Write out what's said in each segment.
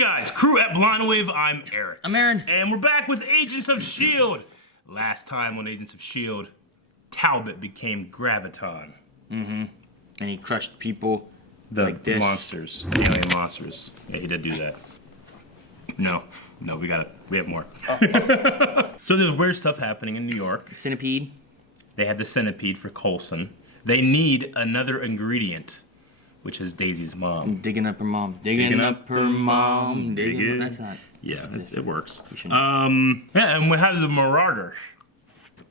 guys, crew at Blind Wave, I'm Eric. I'm Aaron. And we're back with Agents of S.h.i.e.L.D. Last time on Agents of S.h.i.e.L.D., Talbot became Graviton. Mm-hmm. And he crushed people The like this. monsters, the alien monsters. Yeah, he did do that. No, we have more. So there's weird stuff happening in New York. Centipede. They had the centipede for Coulson. They need another ingredient, which is Daisy's mom. Digging up her mom. Digging up her mom. Digging. That's not. Yeah, it works. Yeah, and we had the Marauders.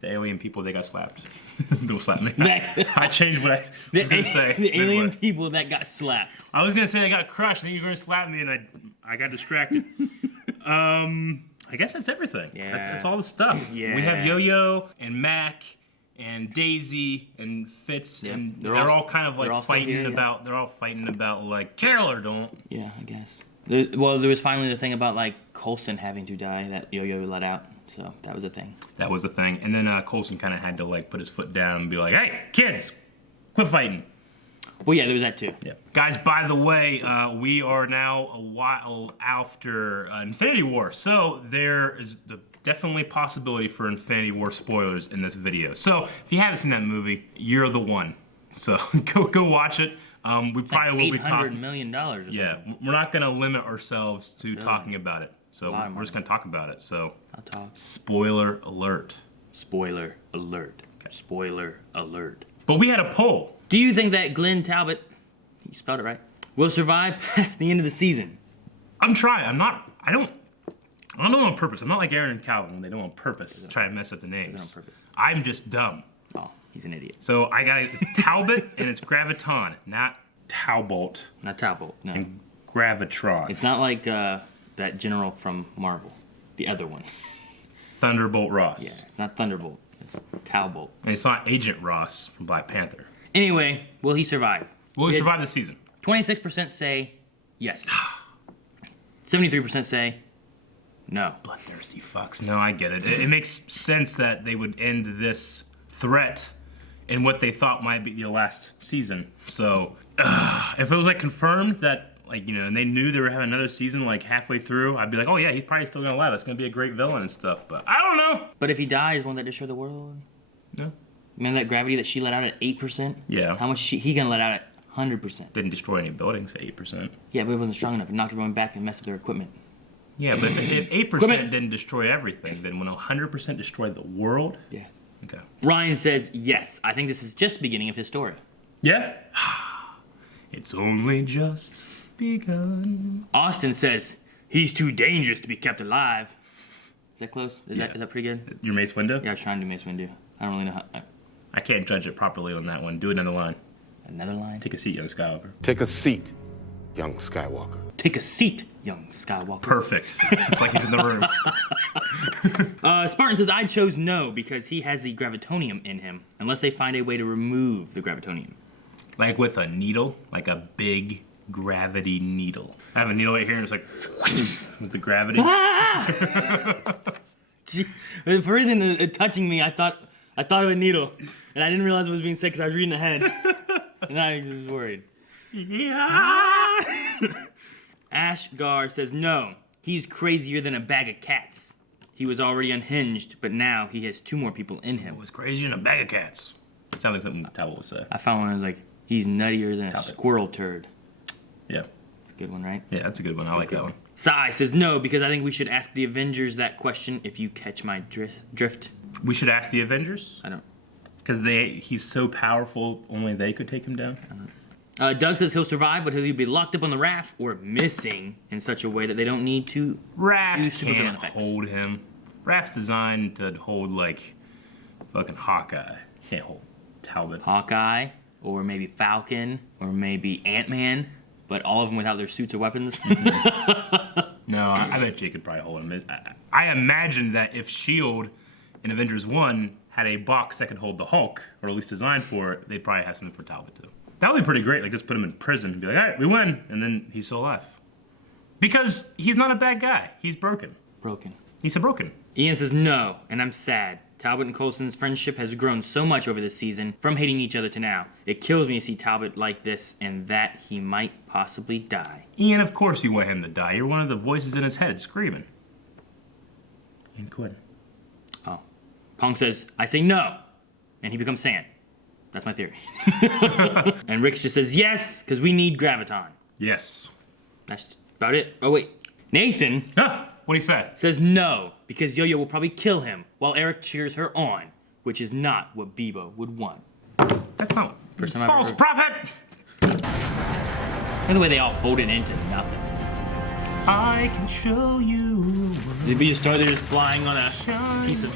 The alien people, they got slapped. People slapped me. I changed what I was going to say. The alien people that got slapped. I was going to say they got crushed, and you were going to slap me, and I got distracted. I guess that's everything. Yeah. That's all the stuff. Yeah. We have Yo-Yo and Mac and Daisy and Fitz, Yeah. and they're all kind of like fighting about. They're all fighting about like kill or don't. Yeah, I guess. Well, there was finally the thing about like Coulson having to die that Yo-Yo let out. So that was a thing. That was a thing, and then Coulson kind of had to like put his foot down and be like, "Hey, kids, quit fighting." Well, yeah, there was that too. Yeah, guys. By the way, we are now a while after Infinity War, so there is definitely possibility for Infinity War spoilers in this video. So if you haven't seen that movie, you're the one. So go watch it. We probably will be talking $800 million. Or yeah, something. we're not gonna limit ourselves to talking about it. So we're money. just gonna talk about it. So I'll talk. Spoiler alert. Spoiler alert. Okay. Spoiler alert. But we had a poll. Do you think that Glenn Talbot, you spelled it right, will survive past the end of the season? I'm trying. I don't do it on purpose. I'm not like Aaron and Calvin when they do it on purpose to try to mess up the names. On purpose. I'm just dumb. Oh, he's an idiot. So I got it's Talbot and it's Graviton, not Talbot. Not Talbot, no. And Gravitron. It's not like that general from Marvel. The other one. Thunderbolt Ross. Yeah, it's not Thunderbolt. It's Talbot. And it's not Agent Ross from Black Panther. Anyway, will he survive? Will he survive this season? 26% say yes. 73% say no. Bloodthirsty fucks. No, I get it. It makes sense that they would end this threat in what they thought might be the last season. So, if it was like confirmed that, like, you know, and they knew they were having another season like halfway through, I'd be like, oh yeah, he's probably still gonna live. It's gonna be a great villain and stuff. But I don't know. But if he dies, won't that destroy the world? No. Remember that gravity that she let out at 8%? Yeah. How much is he gonna let out at 100%? Didn't destroy any buildings at 8%. Yeah, but it wasn't strong enough. It knocked everyone back and messed up their equipment. Yeah, but if 8% didn't destroy everything, then when 100% destroyed the world? Yeah. Okay. Ryan says, yes, I think this is just the beginning of his story. Yeah? It's only just begun. Austin says, he's too dangerous to be kept alive. Is that close? Is that pretty good? Your Mace Windu? Yeah, I was trying to do Mace Windu. I don't really know how. I can't judge it properly on that one. Do another line. Another line? Take a seat, young Skywalker. Take a seat, young Skywalker. Take a seat, young Skywalker. Perfect. It's like he's in the room. Spartan says, I chose no because he has the gravitonium in him, unless they find a way to remove the gravitonium. Like with a needle? Like a big gravity needle. I have a needle right here and it's like, with the gravity. For reason touching me, I thought of a needle, and I didn't realize what was being said because I was reading ahead, and I was worried. Yeah. Ashgar says no. He's crazier than a bag of cats. He was already unhinged, but now he has 2 more people in him. It was crazier than a bag of cats. It sounds like something Talbot would say. I found one that was like, he's nuttier than a squirrel turd. Yeah. That's a good one, right? Yeah, that's a good one. I like that one. S.h.i.e.L.D. says no, because I think we should ask the Avengers that question, if you catch my drift. We should ask the Avengers? I don't. Because he's so powerful, only they could take him down? Doug says he'll survive, but he'll be locked up on the raft or missing in such a way that they don't need to Raft can't hold him. Raft's designed to hold, like, fucking Hawkeye. Can't hold Talbot. Hawkeye, or maybe Falcon, or maybe Ant-Man, but all of them without their suits or weapons. No, I bet Jake could probably hold him. I imagine that if S.h.i.e.L.D. in Avengers 1 had a box that could hold the Hulk, or at least designed for it, they'd probably have something for Talbot too. That would be pretty great. Like, just put him in prison and be like, all right, we win, and then he's still alive. Because he's not a bad guy. He's broken. Broken. He's a broken. Ian says no, and I'm sad. Talbot and Coulson's friendship has grown so much over this season, from hating each other to now. It kills me to see Talbot like this and that he might possibly die. Ian, of course you want him to die. You're one of the voices in his head screaming. And quit. Oh. Pong says, I say no. And he becomes sand. That's my theory. And Rix just says yes, because we need Graviton. Yes. That's about it. Oh, wait. Nathan What'd he say? says no, because Yo-Yo will probably kill him, while Eric cheers her on, which is not what Bebo would want. That's not First time I've false ever- prophet! Look at the way they all folded into nothing. I can show you. Did we just start there just flying on a piece of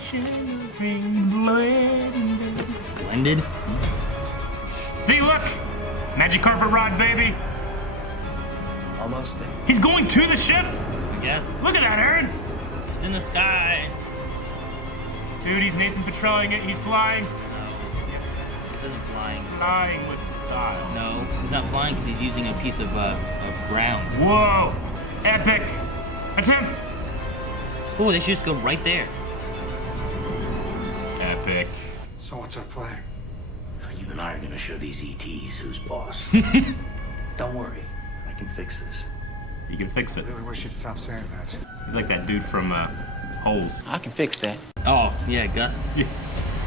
blended? See, look! Magic carpet ride, baby! Almost there. He's going to the ship! I guess. Look at that, Aaron! It's in the sky. Dude, he's Nathan patrolling it. He's flying. No. This isn't flying. Flying with style. No, he's not flying because he's using a piece of ground. Whoa! Epic! That's him! Oh, they should just go right there. Epic. So what's our plan? Now you and I are gonna show these ETs who's boss. Don't worry, I can fix this. You can fix it. I really wish you'd stop saying that. He's like that dude from Holes. I can fix that. Oh, yeah, Gus. Yeah.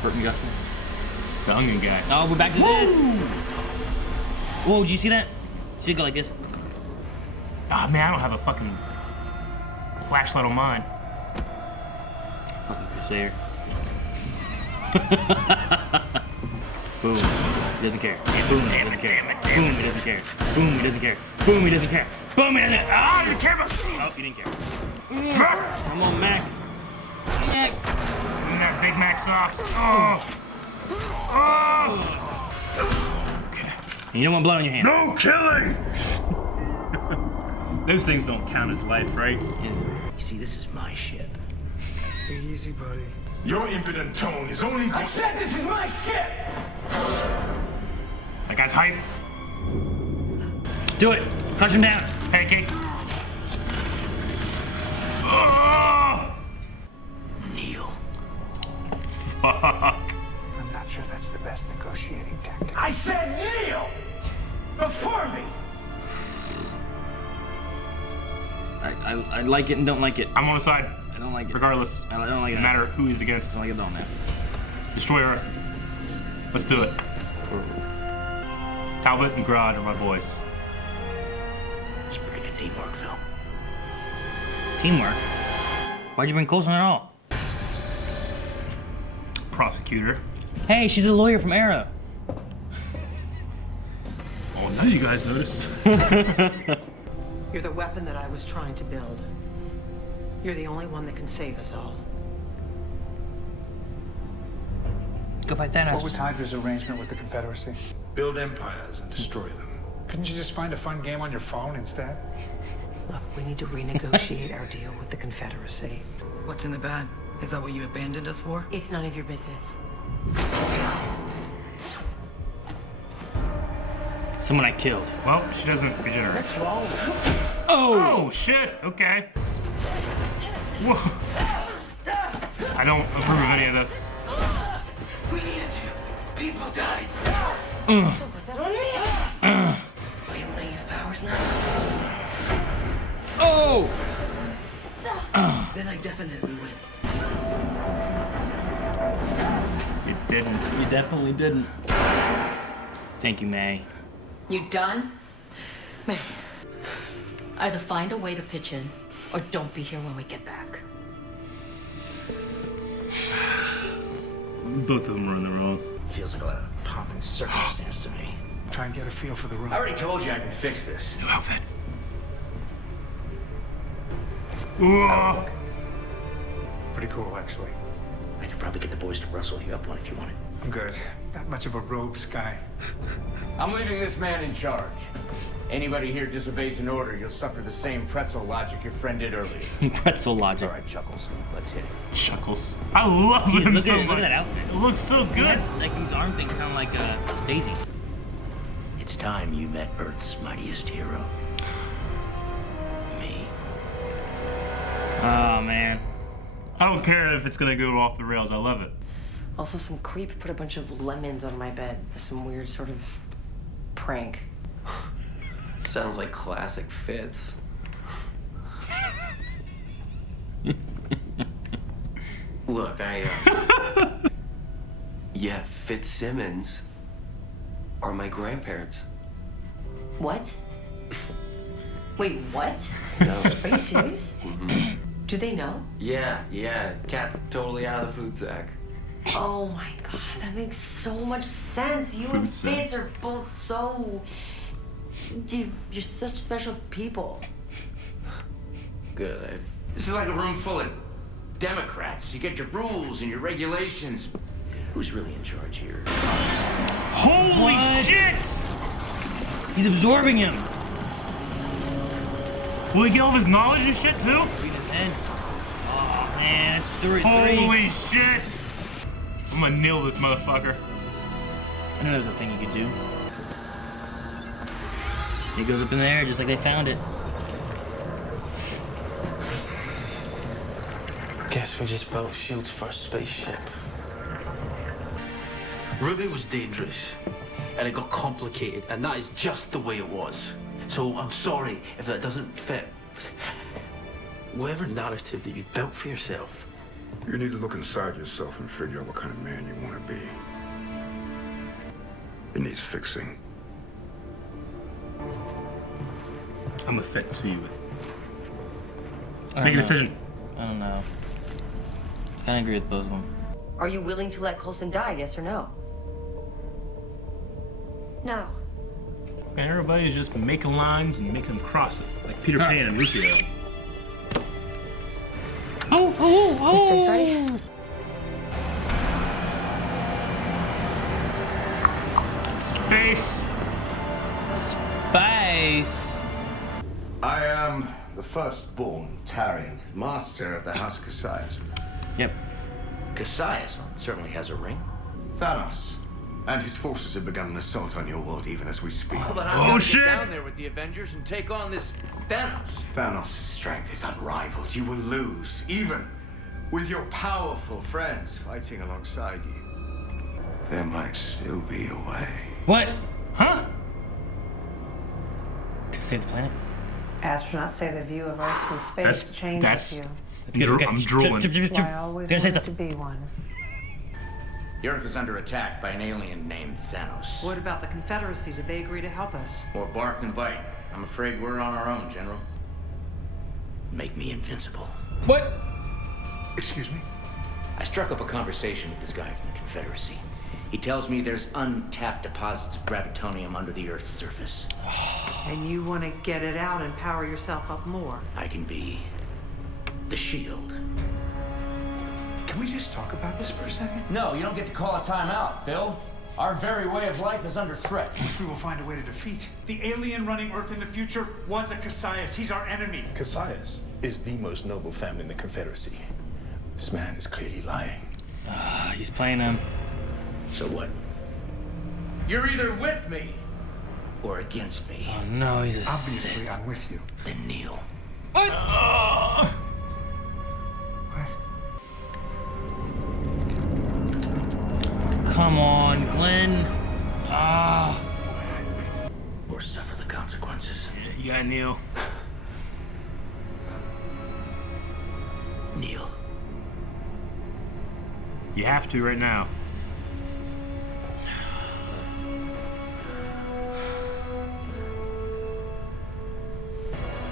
Burton Gus. The onion guy. Oh, we're back to this. Whoa, did you see that? Should go like this. Ah, man, I don't have a fucking flashlight on mine. Fucking Crusader. Boom. He doesn't care. Boom, he doesn't care. Boom, he doesn't care. Boom, he doesn't care. Boom, he doesn't care. Boom, he doesn't care. Ah, you care about Oh, he didn't care. Come on, Mac. Mac. that Big Mac sauce. Oh. Oh. Okay. You don't want blood on your hand. No killing! Those things don't count as life, right? You see, this is my ship. Easy, buddy. Your impudent tone is only going. said this is my ship! That guy's hype. Do it. Crush him down. Pancake. Oh! Kneel. Fuck. I'm not sure that's the best negotiating tactic. I said kneel! Before me! I like it and don't like it. I'm on the side, I don't like it. regardless. I don't like it. No matter who he's against. I don't like it, don't man. Destroy Earth. Let's do it. Talbot and Grodd are my boys. It's pretty good teamwork, Phil. Teamwork. Why'd you bring Coulson at all? Prosecutor. Hey, she's a lawyer from Arrow. Oh, now you guys notice. You're the weapon that I was trying to build. You're the only one that can save us all. Go fight Thanos. What was Hydra's arrangement with the Confederacy? Build empires and destroy them. Couldn't you just find a fun game on your phone instead? Look, we need to renegotiate our deal with the Confederacy. What's in the bag? Is that what you abandoned us for? It's none of your business. Someone I killed. Well, she doesn't regenerate. What's wrong with you? Oh, shit. Okay. Whoa. I don't approve of any of this. We needed you. People died. Don't put that on me! Are you wanna use powers now? Oh! Then I definitely win. It didn't. You definitely didn't. Thank you, May. You done? May. Either find a way to pitch in, or don't be here when we get back. Both of them were in the wrong. Feels like a lot of pomp and circumstance to me. Try and get a feel for the room. I already told you I can fix this. New outfit. Whoa. Pretty cool, actually. I could probably get the boys to rustle you up one if you wanted. I'm good. Not much of a robe, Sky. I'm leaving this man in charge. Anybody here disobeys an order, you'll suffer the same pretzel logic your friend did earlier. Pretzel logic. All right, Chuckles, let's hit it. Chuckles. I love Jeez, him look so at it, much. look at that outfit. It looks so He good. has, like these arm things kind of like Daisy. It's time you met Earth's mightiest hero. Me. Oh man. I don't care if it's gonna go off the rails. I love it. Also, some creep put a bunch of lemons on my bed. Some weird sort of prank. Sounds like classic Fitz. Look, yeah, FitzSimmons are my grandparents. What? Wait, what? No. Are you serious? Mm-hmm. Do they know? Yeah. Cat's totally out of the food sack. Oh my god, that makes so much sense. You and Fitz are both so... You're such special people. Good. This is like a room full of Democrats. You get your rules and your regulations. Who's really in charge here? Holy shit! He's absorbing him. Will he get all of his knowledge and shit too? Beat his head. Oh man, it's 3-3. Holy shit! I'm gonna nail this motherfucker. I knew there was a thing you could do. He goes up in the air just like they found it. Guess we just built S.h.i.e.L.D.'s first spaceship. Ruby was dangerous, and it got complicated, and that is just the way it was. So I'm sorry if that doesn't fit whatever narrative that you've built for yourself. You need to look inside yourself and figure out what kind of man you want to be. It needs fixing. I'm a Fitz. Who you with? Make a decision. I don't know. I agree with both of them. Are you willing to let Coulson die, yes or no? No. And everybody is just making lines and making them cross it, like Peter Pan and Rufio. Is space ready? Space. Space. I am the firstborn Tarian, master of the House of Cassius. Yep. Cassius certainly has a ring. Thanos and his forces have begun an assault on your world even as we speak. Well, then I'm gonna get down there with the Avengers and take on this Thanos. Thanos' strength is unrivaled. You will lose, even with your powerful friends fighting alongside you. There might still be a way. What? Huh? To save the planet? Astronauts say the view of Earth from space changes you. That's good. Okay. I'm drooling. That's why I always wanted to be one. The Earth is under attack by an alien named Thanos. What about the Confederacy? Did they agree to help us? More bark than bite. I'm afraid we're on our own, General. Make me invincible. What? Excuse me? I struck up a conversation with this guy from the Confederacy. He tells me there's untapped deposits of gravitonium under the Earth's surface. And you want to get it out and power yourself up more? I can be the S.h.i.e.L.D. Can we just talk about this for a second? No, you don't get to call a timeout, Phil. Our very way of life is under threat. Which we will find a way to defeat. The alien running Earth in the future was a Cassius. He's our enemy. Cassius is the most noble family in the Confederacy. This man is clearly lying. He's playing him. So what? You're either with me or against me. Oh no, he's a Obviously, Sith. I'm with you. Then kneel. What? Come on, Glenn. Or suffer the consequences. You gotta kneel. Kneel. You have to right now.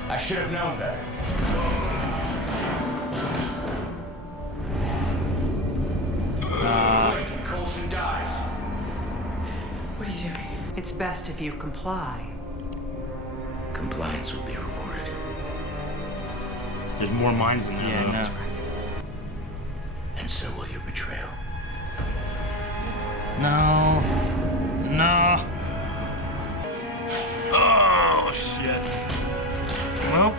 I should have known better. And Coulson dies. What are you doing? It's best if you comply. Compliance will be rewarded. There's more minds in there. Yeah, I know. That's right. And so will your betrayal. No. No. Oh, shit. Well.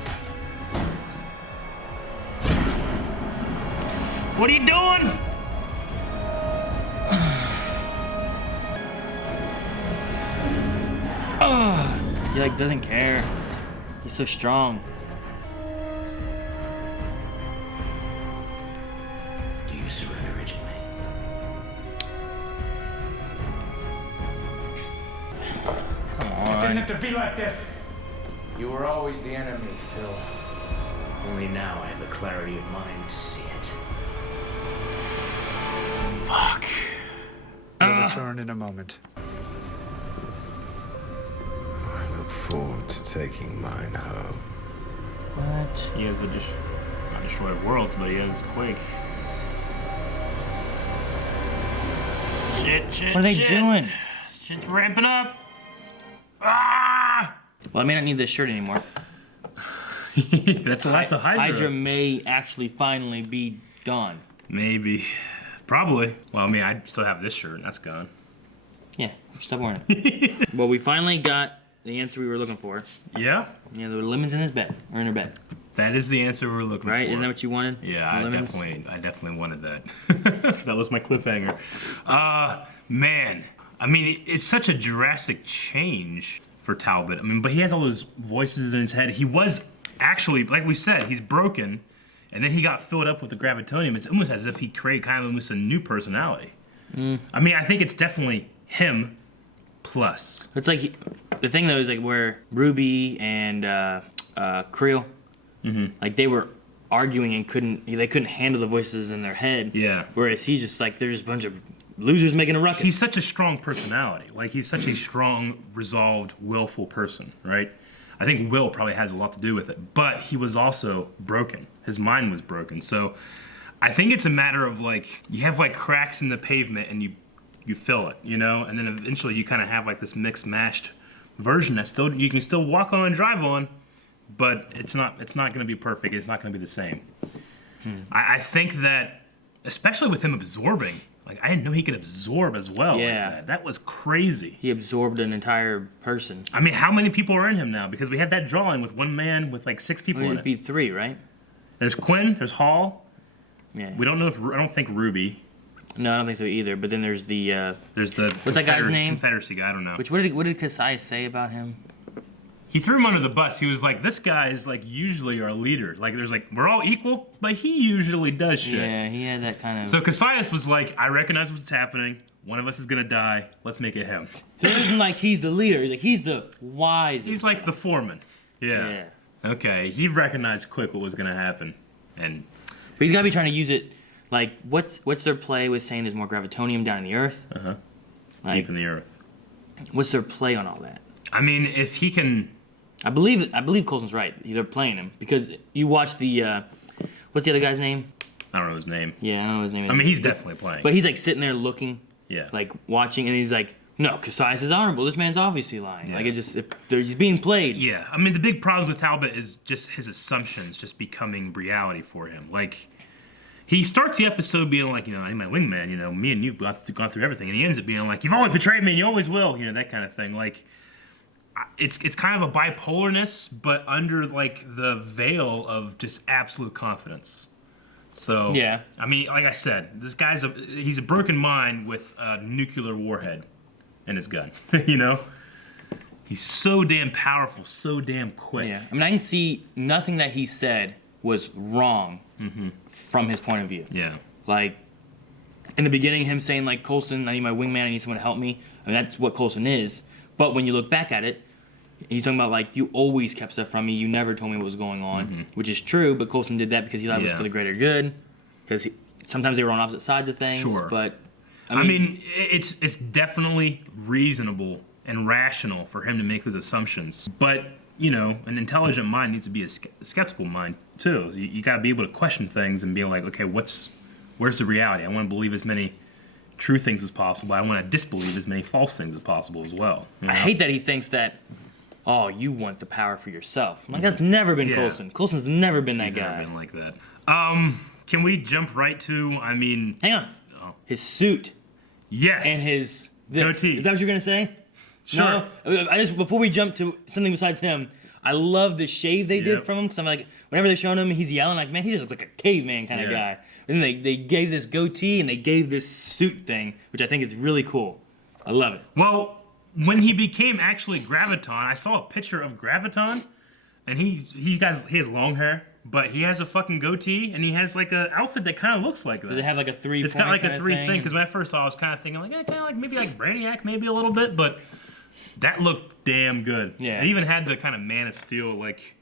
What are you doing? He like doesn't care. He's so strong. Do you surrender, Agent May? didn't have to be like this. You were always the enemy, Phil. Only now I have the clarity of mind to see it. Fuck. We'll return in a moment. I look forward to taking mine home. What? He has not destroyed worlds, but he has Quake. Shit. What are they doing? Shit's ramping up. Ah! Well, I may not need this shirt anymore. That's the last of Hydra. Hydra may actually finally be gone. Maybe. Probably. Well, I mean, I still have this shirt, and that's gone. Yeah, stop wearing it. Well, we finally got the answer we were looking for. Yeah? Yeah, there were lemons in his bed, or in her bed. That is the answer we were looking for. Right? Isn't that what you wanted? Yeah, I definitely wanted that. That was my cliffhanger. Man. I mean, it's such a drastic change for Talbot. I mean, but he has all those voices in his head. He was actually, like we said, he's broken, and then he got filled up with the gravitonium. It's almost as if he created kind of almost a new personality. I mean, I think it's definitely him plus. It's like, the thing though is like where Ruby and Creel, like they were arguing and they couldn't handle the voices in their head. Yeah. Whereas he's just like, there's a bunch of losers making a ruckus. He's such a strong personality. Like, he's such a strong, resolved, willful person, right? I think will probably has a lot to do with it. But he was also broken. His mind was broken. So I think it's a matter of, like, you have, like, cracks in the pavement and you fill it, you know? And then eventually you kind of have, like, this mixed, mashed version that still you can still walk on and drive on, but it's not going to be perfect. It's not going to be the same. I think that, especially with him absorbing, like, I didn't know he could absorb as well. Yeah. Like that. That was crazy. He absorbed an entire person. I mean, how many people are in him now? Because we had that drawing with one man with like 6 people in It'd it. be 3, right? There's Quinn, there's Hall. Yeah. We don't know if, I don't think Ruby. No, I don't think so either. But then there's the what's that guy's name? Confederacy guy, I don't know. What did s.h.i.e.l.d. say about him? He threw him under the bus. He was like, this guy is like usually our leader. Like, there's like, we're all equal, but he usually does shit. Yeah, he had that kind of... So s.h.i.e.l.d. was like, I recognize what's happening. One of us is gonna die. Let's make it him. So it isn't like he's the leader. He's like, he's the wisest. He's like the foreman. Yeah. Okay, he recognized quick what was gonna happen. But he's gotta be trying to use it, like, what's their play with saying there's more gravitonium down in the earth? Like, deep in the earth. What's their play on all that? I mean, if he can... I believe Coulson's right. They're playing him because you watch the what's the other guy's name? I don't know his name. Yeah, I don't know his name. I mean, he's definitely playing. But he's like sitting there looking, yeah, like watching, and he's like, no, s.h.i.e.l.d. is honorable. This man's obviously lying. Yeah. Like, he's being played. Yeah, I mean, the big problem with Talbot is just his assumptions just becoming reality for him. Like, he starts the episode being like, you know, I'm my wingman. You know, me and you've gone through everything, and he ends up being like, you've always betrayed me, and you always will. You know, that kind of thing. Like. It's kind of a bipolarness, but under like the veil of just absolute confidence. So yeah, I mean, like I said, this guy's he's a broken mind with a nuclear warhead in his gun. You know, he's so damn powerful, so damn quick. Yeah, I mean, I can see nothing that he said was wrong from his point of view. Yeah, like in the beginning, him saying like, Coulson, I need my wingman, I need someone to help me. I mean, that's what Coulson is. But when you look back at it, he's talking about, like, you always kept stuff from me. You never told me what was going on, which is true, but Coulson did that because he thought it was for the greater good. Because sometimes they were on opposite sides of things. Sure. But, I mean, it's definitely reasonable and rational for him to make those assumptions. But, you know, an intelligent mind needs to be a skeptical mind, too. You got to be able to question things and be like, okay, where's the reality? I want to believe as many true things as possible. I want to disbelieve as many false things as possible as well. You know? I hate that he thinks that, oh, you want the power for yourself. I'm like, that's never been Coulson. Coulson's never been that guy. Never been like that. Can we jump right to, I mean... Hang on. His suit. Yes. And his... goatee. Is that what you're going to say? Sure. No? Before we jump to something besides him, I love the shave they did from him, because I'm like, whenever they're showing him, he's yelling, like, man, he just looks like a caveman kind of guy. And then they gave this goatee and they gave this suit thing, which I think is really cool. I love it. Well, when he became actually Graviton, I saw a picture of Graviton, and he has long hair, but he has a fucking goatee, and he has like an outfit that kind of looks like that. Does it have like a 3-point? It's got like a 3 thing, because when I first saw it, I was kind of thinking like, kind of like maybe like Brainiac, maybe a little bit, but That looked damn good. Yeah. It even had the kind of Man of Steel like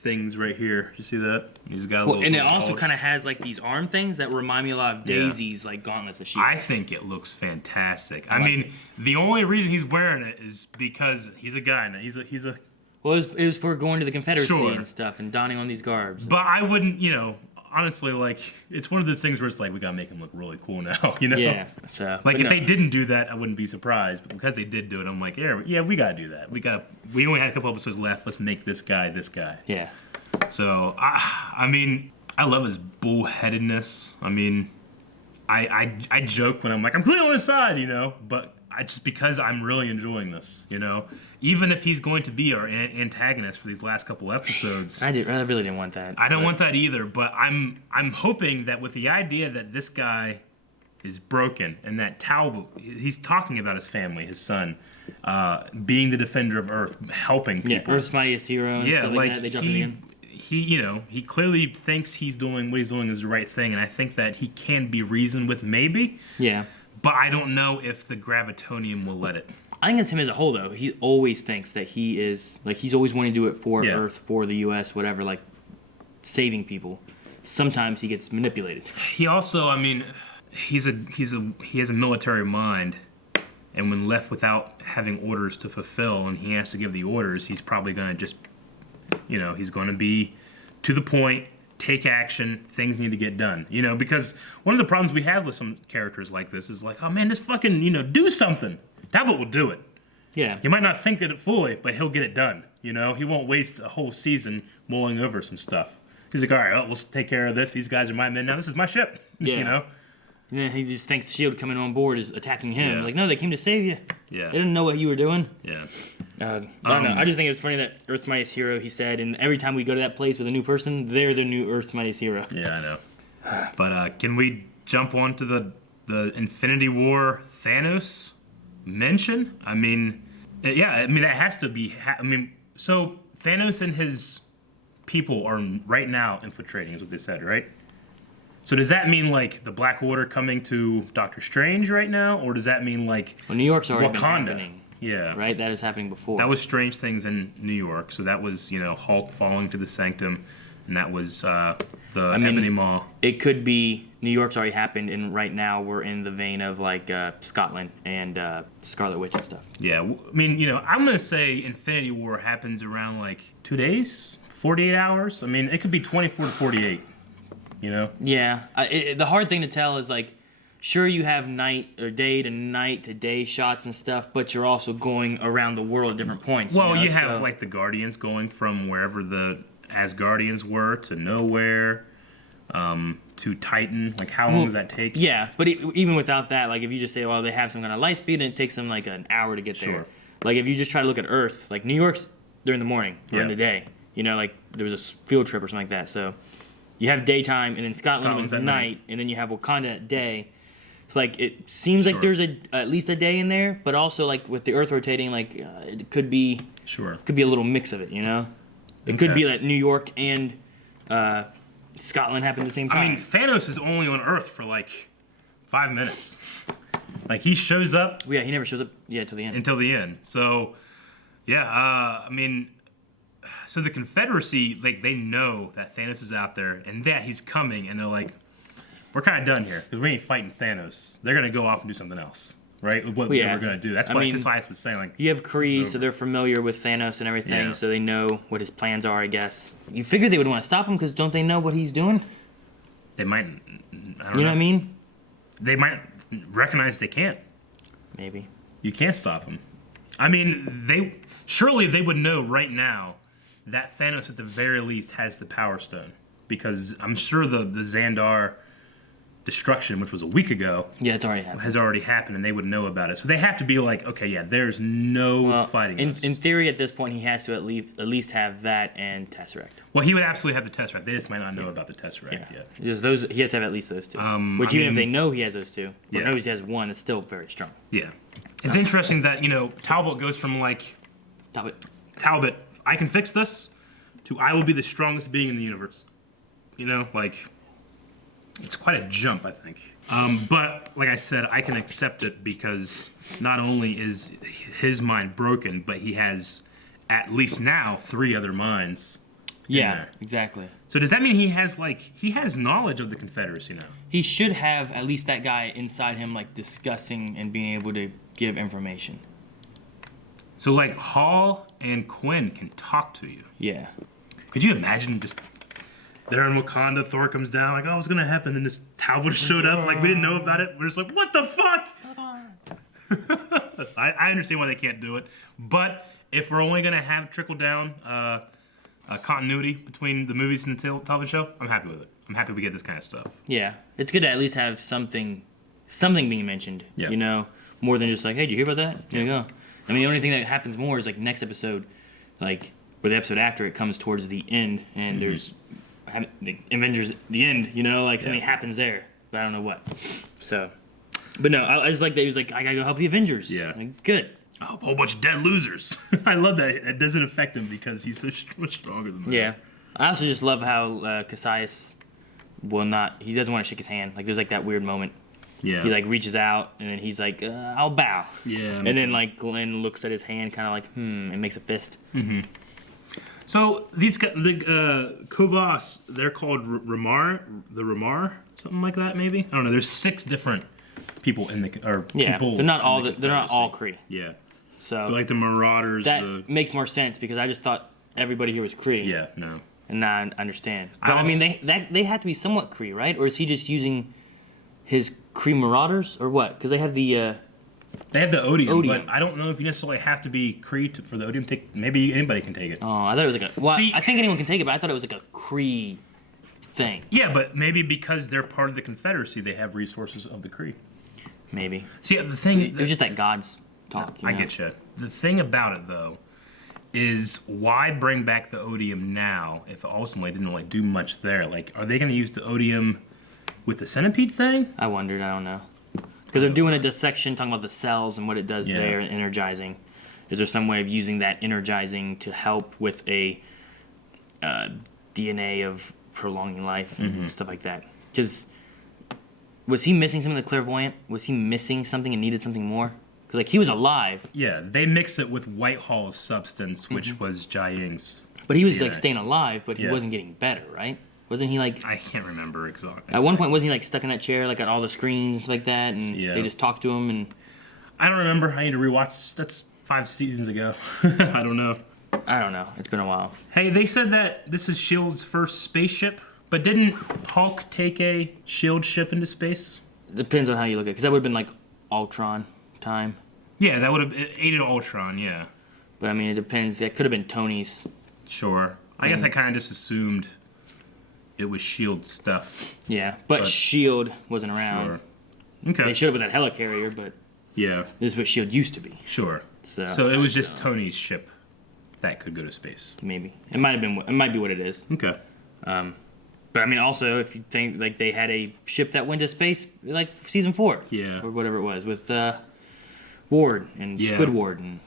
things right here. You see that? He's got a little. And it little also bulge. kind of has like these arm things that remind me a lot of Daisy's like gauntlets that she. I think it looks fantastic. I mean, the only reason he's wearing it is because he's a guy now. He's a. Well, it was for going to the Confederacy Sure. and stuff and donning on these garbs. But I wouldn't, honestly, like, it's one of those things where it's like, we gotta make him look really cool now, Yeah. So. Like, if they didn't do that, I wouldn't be surprised. But because they did do it, I'm like, yeah, we gotta do that. We only had a couple episodes left. Let's make this guy. Yeah. So, I mean, I love his bullheadedness. I mean, I joke when I'm like, I'm clearly on his side, but just because I'm really enjoying this, even if he's going to be our antagonist for these last couple episodes. I really didn't want that. I don't want that either, but I'm hoping that with the idea that this guy is broken and that Talbot, he's talking about his family, his son, being the defender of Earth, helping people. Yeah, Earth's mightiest hero and stuff like that. They jump in the end. He clearly thinks he's doing what he's doing is the right thing, and I think that he can be reasoned with maybe. Yeah. But I don't know if the gravitonium will let it. I think it's him as a whole, though. He always thinks that he is, like, he's always wanting to do it for Earth, for the U.S., whatever, like, saving people. Sometimes he gets manipulated. He also, I mean, he has a military mind, and when left without having orders to fulfill, and he has to give the orders, he's probably going to just, he's going to be to the point, take action, things need to get done. Because one of the problems we have with some characters like this is like, oh man, this fucking, do something. Talbot will do it. Yeah. You might not think it fully, but he'll get it done. He won't waste a whole season mulling over some stuff. He's like, all right, let's take care of this. These guys are my men now. This is my ship. Yeah. Yeah, he just thinks S.h.i.e.L.D. coming on board is attacking him. Yeah. Like, no, they came to save you. Yeah. They didn't know what you were doing. Yeah. I don't know. I just think it was funny that Earth's Mightiest Hero, he said, and every time we go to that place with a new person, they're the new Earth's Mightiest Hero. Yeah, I know. But can we jump on to the Infinity War Thanos mention? I mean, that has to be... so Thanos and his people are right now infiltrating, is what they said, right? So does that mean, like, the Black Order coming to Doctor Strange right now? Or does that mean, like, Well, New York's already Wakanda? been happening. Yeah. Right? That is happening before. That was Strange Things in New York. So that was, Hulk falling to the Sanctum. And that was Ebony Maw. It could be New York's already happened, and right now we're in the vein of, like, Scotland and Scarlet Witch and stuff. Yeah. I'm going to say Infinity War happens around, like, 2 days? 48 hours? It could be 24 to 48. Yeah. The hard thing to tell is, like, sure you have night or day to night to day shots and stuff, but you're also going around the world at different points. Well, you have, like, the Guardians going from wherever the Asgardians were to nowhere, to Titan. Like, how long does that take? Yeah, but even without that, like, if you just say, well, they have some kind of light speed and it takes them, like, an hour to get there. Sure. Like, if you just try to look at Earth, like, New York's during the morning, during the day. Like, there was a field trip or something like that, so... You have daytime, and then Scotland was at night, and then you have Wakanda at day. It's like, it seems like there's at least a day in there, but also, like, with the Earth rotating, like, it could be... Sure. Could be a little mix of it, It could be that New York and Scotland happen at the same time. Thanos is only on Earth for, like, 5 minutes. Like, he shows up... Yeah, he never shows up, till the end. Until the end. So, yeah, So the Confederacy, like, they know that Thanos is out there and that he's coming, and they're like, we're kind of done here because we ain't fighting Thanos. They're gonna go off and do something else, right? What they were gonna do. That's what Cassius was saying. Like, you have Kree, so they're familiar with Thanos and everything, so they know what his plans are, I guess. You figure they would want to stop him because don't they know what he's doing? They might. I don't know. You know what I mean? They might recognize they can't. Maybe. You can't stop him. Surely they would know right now that Thanos, at the very least, has the Power Stone. Because I'm sure the Xandar destruction, which was a week ago, it's already happened. Has already happened, and they would know about it. So they have to be like, okay, yeah, there's no fighting us. In theory, at this point, he has to at least have that and Tesseract. Well, he would absolutely have the Tesseract. They just might not know about the Tesseract yet. Just those, he has to have at least those two. Which, even if they know he has those two, or knows he has one, it's still very strong. Yeah. It's interesting that, Talbot goes from, like... Talbot, I can fix this, to I will be the strongest being in the universe. It's quite a jump, I think. But like I said, I can accept it because not only is his mind broken, but he has at least now 3 other minds. Yeah, exactly. So does that mean he has knowledge of the Confederacy now? He should have at least that guy inside him, like, discussing and being able to give information. So, like, Hall and Quinn can talk to you. Yeah. Could you imagine just there in Wakanda, Thor comes down, like, oh, what's gonna happen? Then this Talbot showed up, like, we didn't know about it. We're just like, what the fuck? I understand why they can't do it. But if we're only gonna have trickle-down continuity between the movies and the television show, I'm happy with it. I'm happy we get this kind of stuff. Yeah. It's good to at least have something being mentioned, you know? More than just like, hey, did you hear about that? Here you go. I mean, the only thing that happens more is, like, next episode, like, or the episode after it comes towards the end, and there's the Avengers, the end, you know? Like, something happens there, but I don't know what. So, but no, I just like that he was like, I gotta go help the Avengers. Yeah. Like, good. Oh, a whole bunch of dead losers. I love that. It doesn't affect him because he's so much stronger than them. Yeah. I also just love how Cassius he doesn't want to shake his hand. Like, there's, like, that weird moment. Yeah. He, like, reaches out, and then he's like, I'll bow. Yeah. And then, like, Glenn looks at his hand kind of like, and makes a fist. Mm-hmm. So, these guys, the Kovas, they're called Ramar, something like that, maybe? I don't know. There's 6 different people in the, or people. They're not all Kree. Yeah. So, but like the Marauders. That makes more sense because I just thought everybody here was Kree. Yeah, no. And now I understand. But I mean, they have to be somewhat Kree, right? Or is he just using his Kree Marauders or what? Because they have the. They have the Odium, but I don't know if you necessarily have to be Kree for the Odium. Maybe anybody can take it. Oh, I thought it was like a. Well, I think anyone can take it, but I thought it was like a Kree thing. Yeah, but maybe because they're part of the Confederacy, they have resources of the Kree. Maybe. See, the thing. It was just that God's talk. I get you. The thing about it, though, is why bring back the Odium now if ultimately it didn't really do much there? Like, are they going to use the Odium with the centipede thing? I wondered. I don't know. Because they're doing a dissection, talking about the cells and what it does there, and energizing. Is there some way of using that energizing to help with a DNA of prolonging life and stuff like that? Because was he missing something, the clairvoyant? Was he missing something and needed something more? Because, like, he was alive. Yeah, they mix it with Whitehall's substance, which was Jia-Ying's. But he was, like, staying alive, but he wasn't getting better, right? Wasn't he, like... I can't remember exactly. At one point, wasn't he, like, stuck in that chair, like, at all the screens like that, and they just talked to him, and... I don't remember. I need to rewatch. That's 5 seasons ago. I don't know. I don't know. It's been a while. Hey, they said that this is S.h.i.e.L.D.'s first spaceship, but didn't Hulk take a S.h.i.e.L.D. ship into space? Depends on how you look at it, because that would have been, like, Ultron time. Yeah, that would have aided Ultron, yeah. But, I mean, it depends. It could have been Tony's. Sure. I guess I kind of just assumed it was S.h.i.E.L.D. stuff. Yeah, but S.h.i.e.L.D. wasn't around. Sure. Okay. They showed up with that helicarrier, but yeah, this is what S.h.i.E.L.D. used to be. Sure. So it was just Tony's ship that could go to space. Maybe. It might have been. It might be what it is. Okay. But I mean, also, if you think like they had a ship that went to space, like season 4, yeah, or whatever it was, with Ward and Squidward and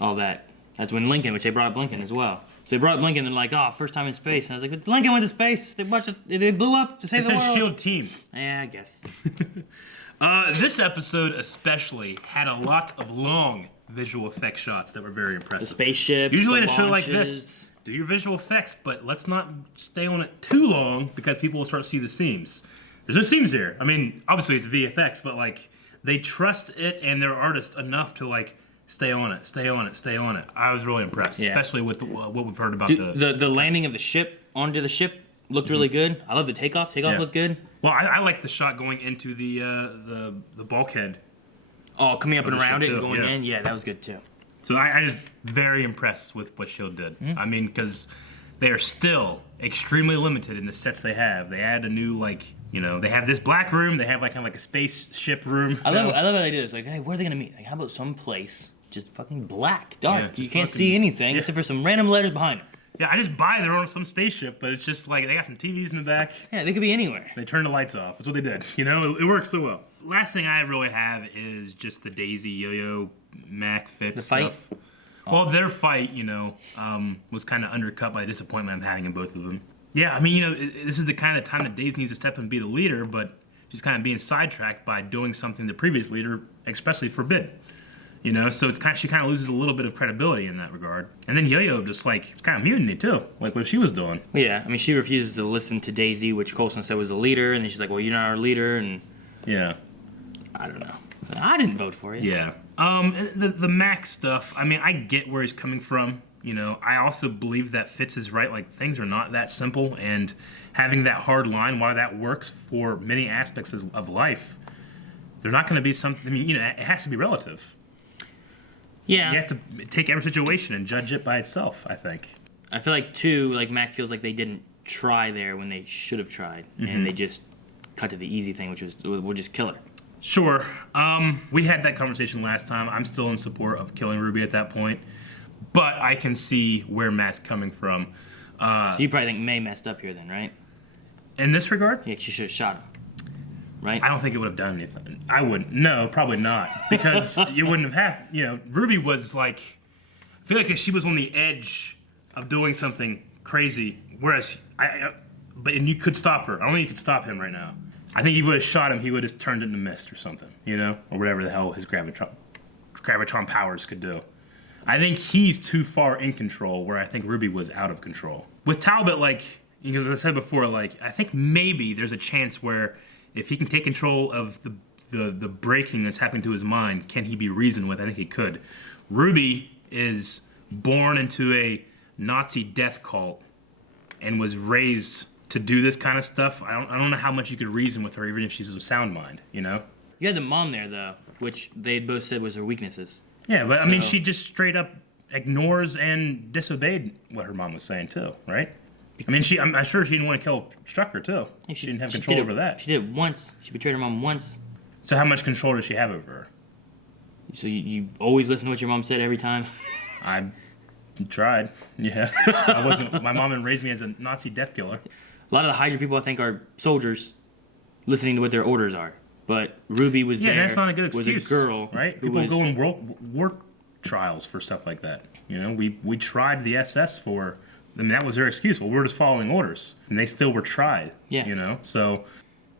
all that. That's when Lincoln, which they brought up Lincoln as well. So they brought up Lincoln and like, oh, first time in space. And I was like, but Lincoln went to space. They blew up to save the world. It says S.h.i.E.L.D. team. Yeah, I guess. This episode especially had a lot of long visual effect shots that were very impressive. The spaceships, usually the in a show like launches. this, do your visual effects, but let's not stay on it too long because people will start to see the seams. There's no seams here. I mean, obviously it's VFX, but like they trust it and their artists enough to like stay on it, stay on it, stay on it. I was really impressed, especially with what we've heard about the landing of the ship onto the ship looked really good. I love the takeoff. Takeoff looked good. Well, I like the shot going into the bulkhead. Oh, coming up and around it and going in. Yeah, that was good too. So I just very impressed with what S.h.i.E.L.D. did. Mm-hmm. I mean, because they are still extremely limited in the sets they have. They add a new they have this black room. They have like kind of like a spaceship room. I love how they do this. Like, hey, where are they gonna meet? Like, how about some place just fucking black, dark? Yeah, you can't see anything except for some random letters behind them. Yeah, I just buy they're on some spaceship, but it's just like they got some TVs in the back. Yeah, they could be anywhere. They turned the lights off. That's what they did. It works so well. Last thing I really have is just the Daisy, Yo-Yo, Mac, Fitz stuff. Well, their fight, was kind of undercut by the disappointment I'm having in both of them. Yeah, I mean, you know, this is the kind of time that Daisy needs to step and be the leader, but she's kind of being sidetracked by doing something the previous leader expressly forbid. You know, so she kind of loses a little bit of credibility in that regard. And then Yo-Yo just like, it's kind of mutiny too, like what she was doing. Yeah, I mean, she refuses to listen to Daisy, which Coulson said was the leader, and then she's like, well, you're not our leader, and... Yeah. I don't know. I didn't vote for it. Yeah. The Mac stuff, I mean, I get where he's coming from. You know, I also believe that Fitz is right, like, things are not that simple, and having that hard line, while that works for many aspects of life, they're not going to be something, I mean, you know, it has to be relative. Yeah. You have to take every situation and judge it by itself, I think. I feel like, too, like, Mac feels like they didn't try there when they should have tried, and they just cut to the easy thing, which was, we'll just kill her. Sure. We had that conversation last time. I'm still in support of killing Ruby at that point, but I can see where Matt's coming from. So you probably think May messed up here then, right? In this regard? Yeah, she should have shot him. Right? I don't think it would have done anything. I wouldn't. No, probably not. Because you wouldn't have had, you know, Ruby was like, I feel like she was on the edge of doing something crazy, whereas, and you could stop her. I don't think you could stop him right now. I think if you would have shot him, he would have turned into mist or something, you know? Or whatever the hell his gravitron powers could do. I think he's too far in control, where I think Ruby was out of control. With Talbot, like, because as I said before, like, I think maybe there's a chance where if he can take control of the breaking that's happening to his mind, can he be reasoned with? I think he could. Ruby is born into a Nazi death cult and was raised to do this kind of stuff. I don't know how much you could reason with her, even if she's of sound mind, you know? You had the mom there, though, which they both said was her weaknesses. Yeah, but I mean, she just straight up ignores and disobeyed what her mom was saying, too, right? I mean, I'm sure she didn't want to kill Strucker, too. She didn't have control over that. She did it once. She betrayed her mom once. So how much control does she have over her? So you always listen to what your mom said every time? I tried, yeah. My mom didn't raise me as a Nazi death killer. A lot of the Hydra people, I think, are soldiers listening to what their orders are. But Ruby was there. Yeah, that's not a good excuse. Was a girl, right? People go in war trials for stuff like that. You know, we tried the SS for. I mean, that was their excuse. Well, we're just following orders, and they still were tried. Yeah. You know, so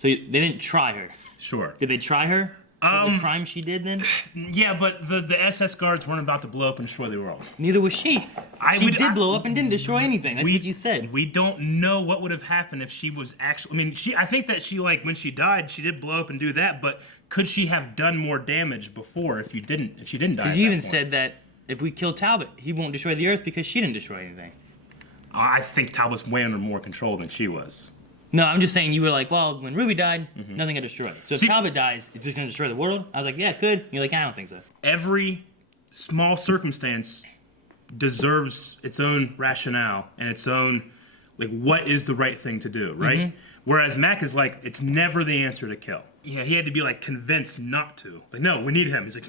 they didn't try her. Sure. Did they try her? For the crime she did then? Yeah, but the SS guards weren't about to blow up and destroy the world. Neither was she. She did blow up and didn't destroy anything. That's what you said. We don't know what would have happened if she was actually. I mean, I think that she, like, when she died, she did blow up and do that. But could she have done more damage before if she didn't die? Because you even said that if we kill Talbot, he won't destroy the Earth because she didn't destroy anything. I think Talbot's way under more control than she was. No, I'm just saying you were like, well, when Ruby died, nothing got destroyed. So if Talbot dies, it's just going to destroy the world? I was like, yeah, it could. And you're like, I don't think so. Every small circumstance deserves its own rationale and its own, like, what is the right thing to do, right? Whereas Mac is like, it's never the answer to kill. Yeah, he had to be, like, convinced not to. Like, no, we need him. He's like,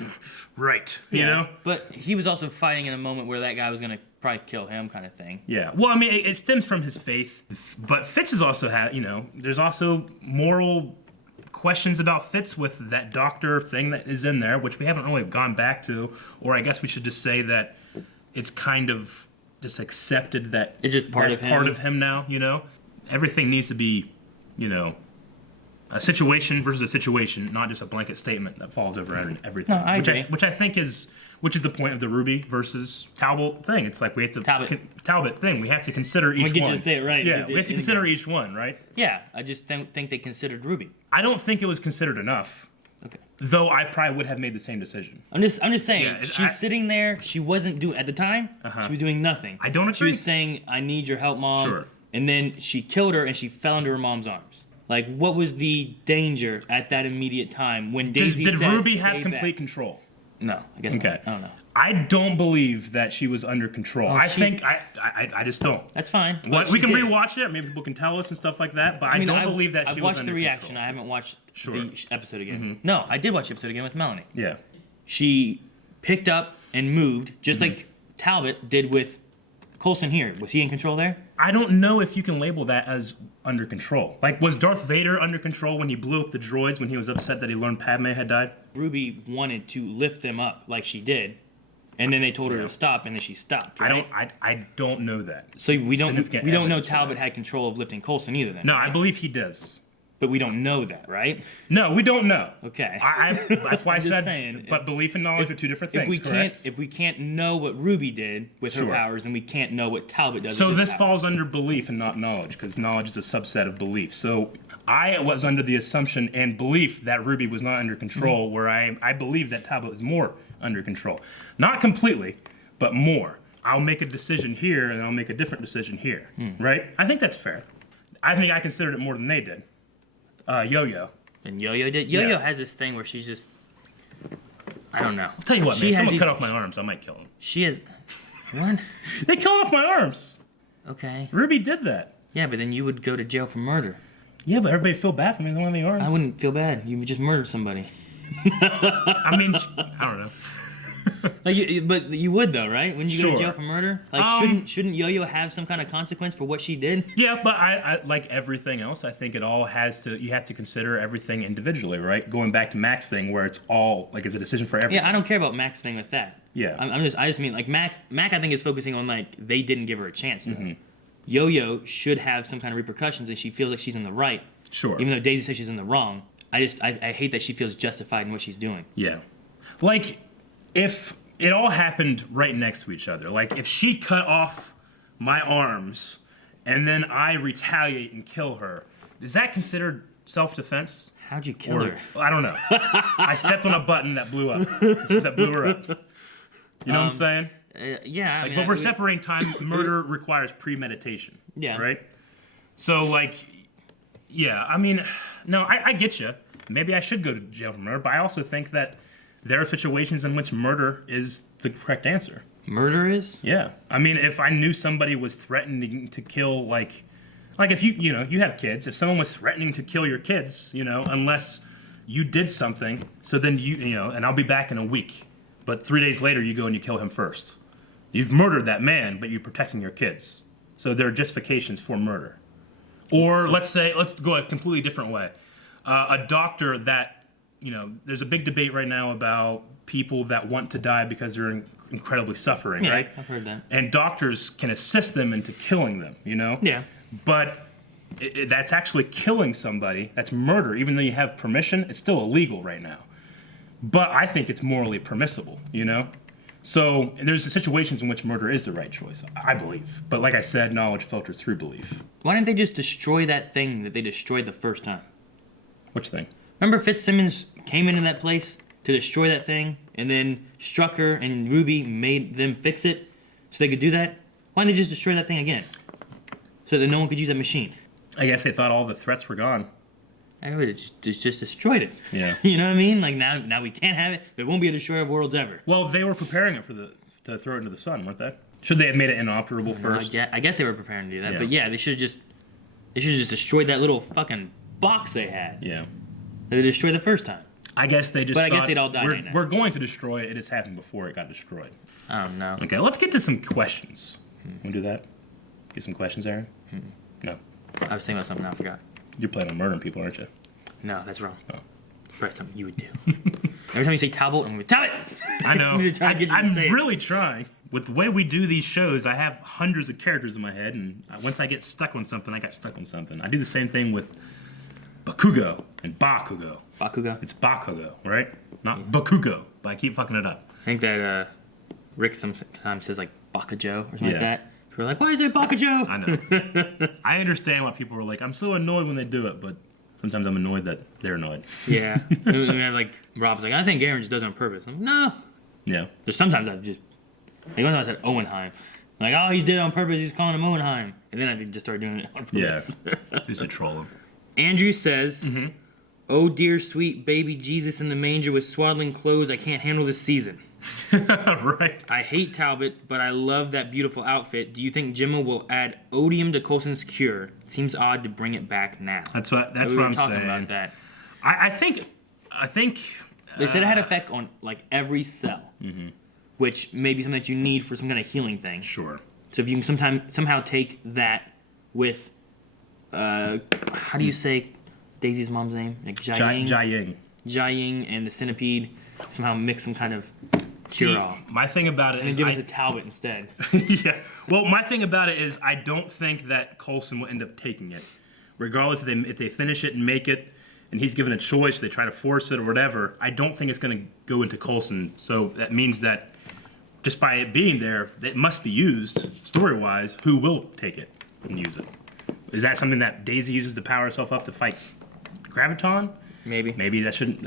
right, you know? But he was also fighting in a moment where that guy was going to probably kill him kind of thing. Yeah, well, I mean, it stems from his faith. But Fitz has also had, you know, there's also moral questions about Fitz with that doctor thing that is in there, which we haven't really gone back to. Or I guess we should just say that it's kind of just accepted that it's just part of him now, you know? Everything needs to be, you know, a situation versus a situation, not just a blanket statement that falls over everything. No, I agree. Which I think is the point of the Ruby versus Talbot thing. It's like we have to Talbot thing. We have to consider each one. We'll get you to say it right. Yeah, we have to consider each one, right? Yeah, I just don't think they considered Ruby. I don't think it was considered enough. Okay. Though I probably would have made the same decision. I'm just saying, she's sitting there. She wasn't doing at the time. She was doing nothing. I don't agree. She was saying, "I need your help, Mom." Sure. And then she killed her, and she fell into her mom's arms. Like, what was the danger at that immediate time when Daisy said, did Ruby have "Stay complete back"? control? No, I guess not. I don't know. I don't believe that she was under control. I just don't. That's fine. We can rewatch it. Maybe people can tell us and stuff like that. But I don't believe that she was under control. I've watched the reaction. I haven't watched the episode again. No, I did watch the episode again with Melanie. Yeah. She picked up and moved, just like Talbot did with Coulson here. Was he in control there? I don't know if you can label that as under control. Like, was Darth Vader under control when he blew up the droids when he was upset that he learned Padme had died? Ruby wanted to lift them up like she did. And then they told her to stop, and then she stopped. Right? I don't know that. So we don't know evidence for Talbot that. had control of lifting Coulson either. Then. No, I believe he does. But we don't know that, right? No, we don't know. Okay. That's why I said. Saying, but belief and knowledge are two different things. If we can't know what Ruby did with her powers, then we can't know what Talbot does. So with his this powers. falls under belief and not knowledge, because knowledge is a subset of belief. So I was under the assumption and belief that Ruby was not under control, where I believe that Talbot is more under control. Not completely, but more. I'll make a decision here, and I'll make a different decision here. Right? I think that's fair. I think I considered it more than they did. Yo-Yo. And Yo-Yo did. Yo-Yo has this thing where she's just, I don't know. I'll tell you what, man. Someone cut off my arms, I might kill him. She has, what? They cut off my arms. Okay. Ruby did that. Yeah, but then you would go to jail for murder. Yeah, but everybody feel bad for me. They don't have any arms. I wouldn't feel bad. You would just murdered somebody. I mean, I don't know. But you would though, right? When you go to jail for murder, like shouldn't Yo-Yo have some kind of consequence for what she did? Yeah, but I like everything else. I think it all has to. You have to consider everything individually, right? Going back to Mac's thing, where it's all like it's a decision for everything. Yeah, I don't care about Mac's thing with that. Yeah, I just mean like Mac. I think is focusing on like they didn't give her a chance. Yo-Yo should have some kind of repercussions, and she feels like she's in the right. Sure. Even though Daisy says she's in the wrong, I hate that she feels justified in what she's doing. Yeah, like. If it all happened right next to each other, like if she cut off my arms and then I retaliate and kill her, is that considered self-defense? How'd you kill her? I don't know. I stepped on a button that blew up. That blew her up. You know what I'm saying? Yeah. I mean, but we're separating time. Murder requires premeditation. Yeah. Right? So, like, yeah, I mean, no, I get you. Maybe I should go to jail for murder, but I also think that there are situations in which murder is the correct answer. Murder is? Yeah. I mean, if I knew somebody was threatening to kill, like if you have kids, if someone was threatening to kill your kids, unless you did something, so then and I'll be back in a week, but 3 days later you go and you kill him first. You've murdered that man, but you're protecting your kids. So there are justifications for murder. Or let's go a completely different way. A doctor that, there's a big debate right now about people that want to die because they're incredibly suffering, right? I've heard that. And doctors can assist them into killing them, Yeah. But that's actually killing somebody. That's murder. Even though you have permission, it's still illegal right now. But I think it's morally permissible, So there's situations in which murder is the right choice, I believe. But like I said, knowledge filters through belief. Why didn't they just destroy that thing that they destroyed the first time? Which thing? Remember FitzSimmons came into that place to destroy that thing and then Strucker and Ruby made them fix it so they could do that? Why didn't they just destroy that thing again? So that no one could use that machine? I guess they thought all the threats were gone. I would have just destroyed it. Yeah. You know what I mean? Like now we can't have it. There won't be a destroyer of worlds ever. Well, they were preparing it to throw it into the sun, weren't they? Should they have made it inoperable first? I guess they were preparing to do that. Yeah. But yeah, they should have just destroyed that little fucking box they had. Yeah. That they destroyed the first time. I guess they just. But I guess they'd all die right now. We're going to destroy it. It has happened before it got destroyed. I don't know. Okay, let's get to some questions. Want to do that? Get some questions, Aaron? No. I was thinking about something. I forgot. You're planning on murdering people, aren't you? No, that's wrong. Oh. That's something you would do. Every time you say Talbot, I'm going to Talbot! I know. I'm say really trying. With the way we do these shows, I have hundreds of characters in my head, and once I get stuck on something, I got stuck on something. I do the same thing with Bakugo and Bakugo. Bakugo? It's Bakugo, right? Not Bakugo, but I keep fucking it up. I think that Rick sometimes says like Bakajo or something like that. We're like, why is it Bakajo? I know. I understand why people are like, I'm so annoyed when they do it, but sometimes I'm annoyed that they're annoyed. Yeah. We have like, Rob's like, I think Aaron just does it on purpose. I'm like, no. Yeah. There's sometimes I've just, like one time I said Owenheim. Like, oh, he did it on purpose, he's calling him Owenheim. And then I just started doing it on purpose. Yeah. Just to troll him. Andrew says, oh dear sweet baby Jesus in the manger with swaddling clothes, I can't handle this season. Right. I hate Talbot, but I love that beautiful outfit. Do you think Gemma will add odium to Coulson's cure? It seems odd to bring it back now. That's what I'm talking saying. About that. I think they said it had effect on like every cell, which may be something that you need for some kind of healing thing. Sure. So if you can somehow take that with, how do you say Daisy's mom's name? Like Jia-Ying? Jia-Ying. Jia-Ying and the centipede, somehow mix some kind of cure-all. My thing about it and is give it to Talbot instead. Yeah. Well, my thing about it is I don't think that Coulson will end up taking it. Regardless if they finish it and make it, and he's given a choice, they try to force it or whatever, I don't think it's going to go into Coulson. So that means that just by it being there, it must be used, story-wise. Who will take it and use it? Is that something that Daisy uses to power herself up to fight Graviton? Maybe. Maybe that shouldn't...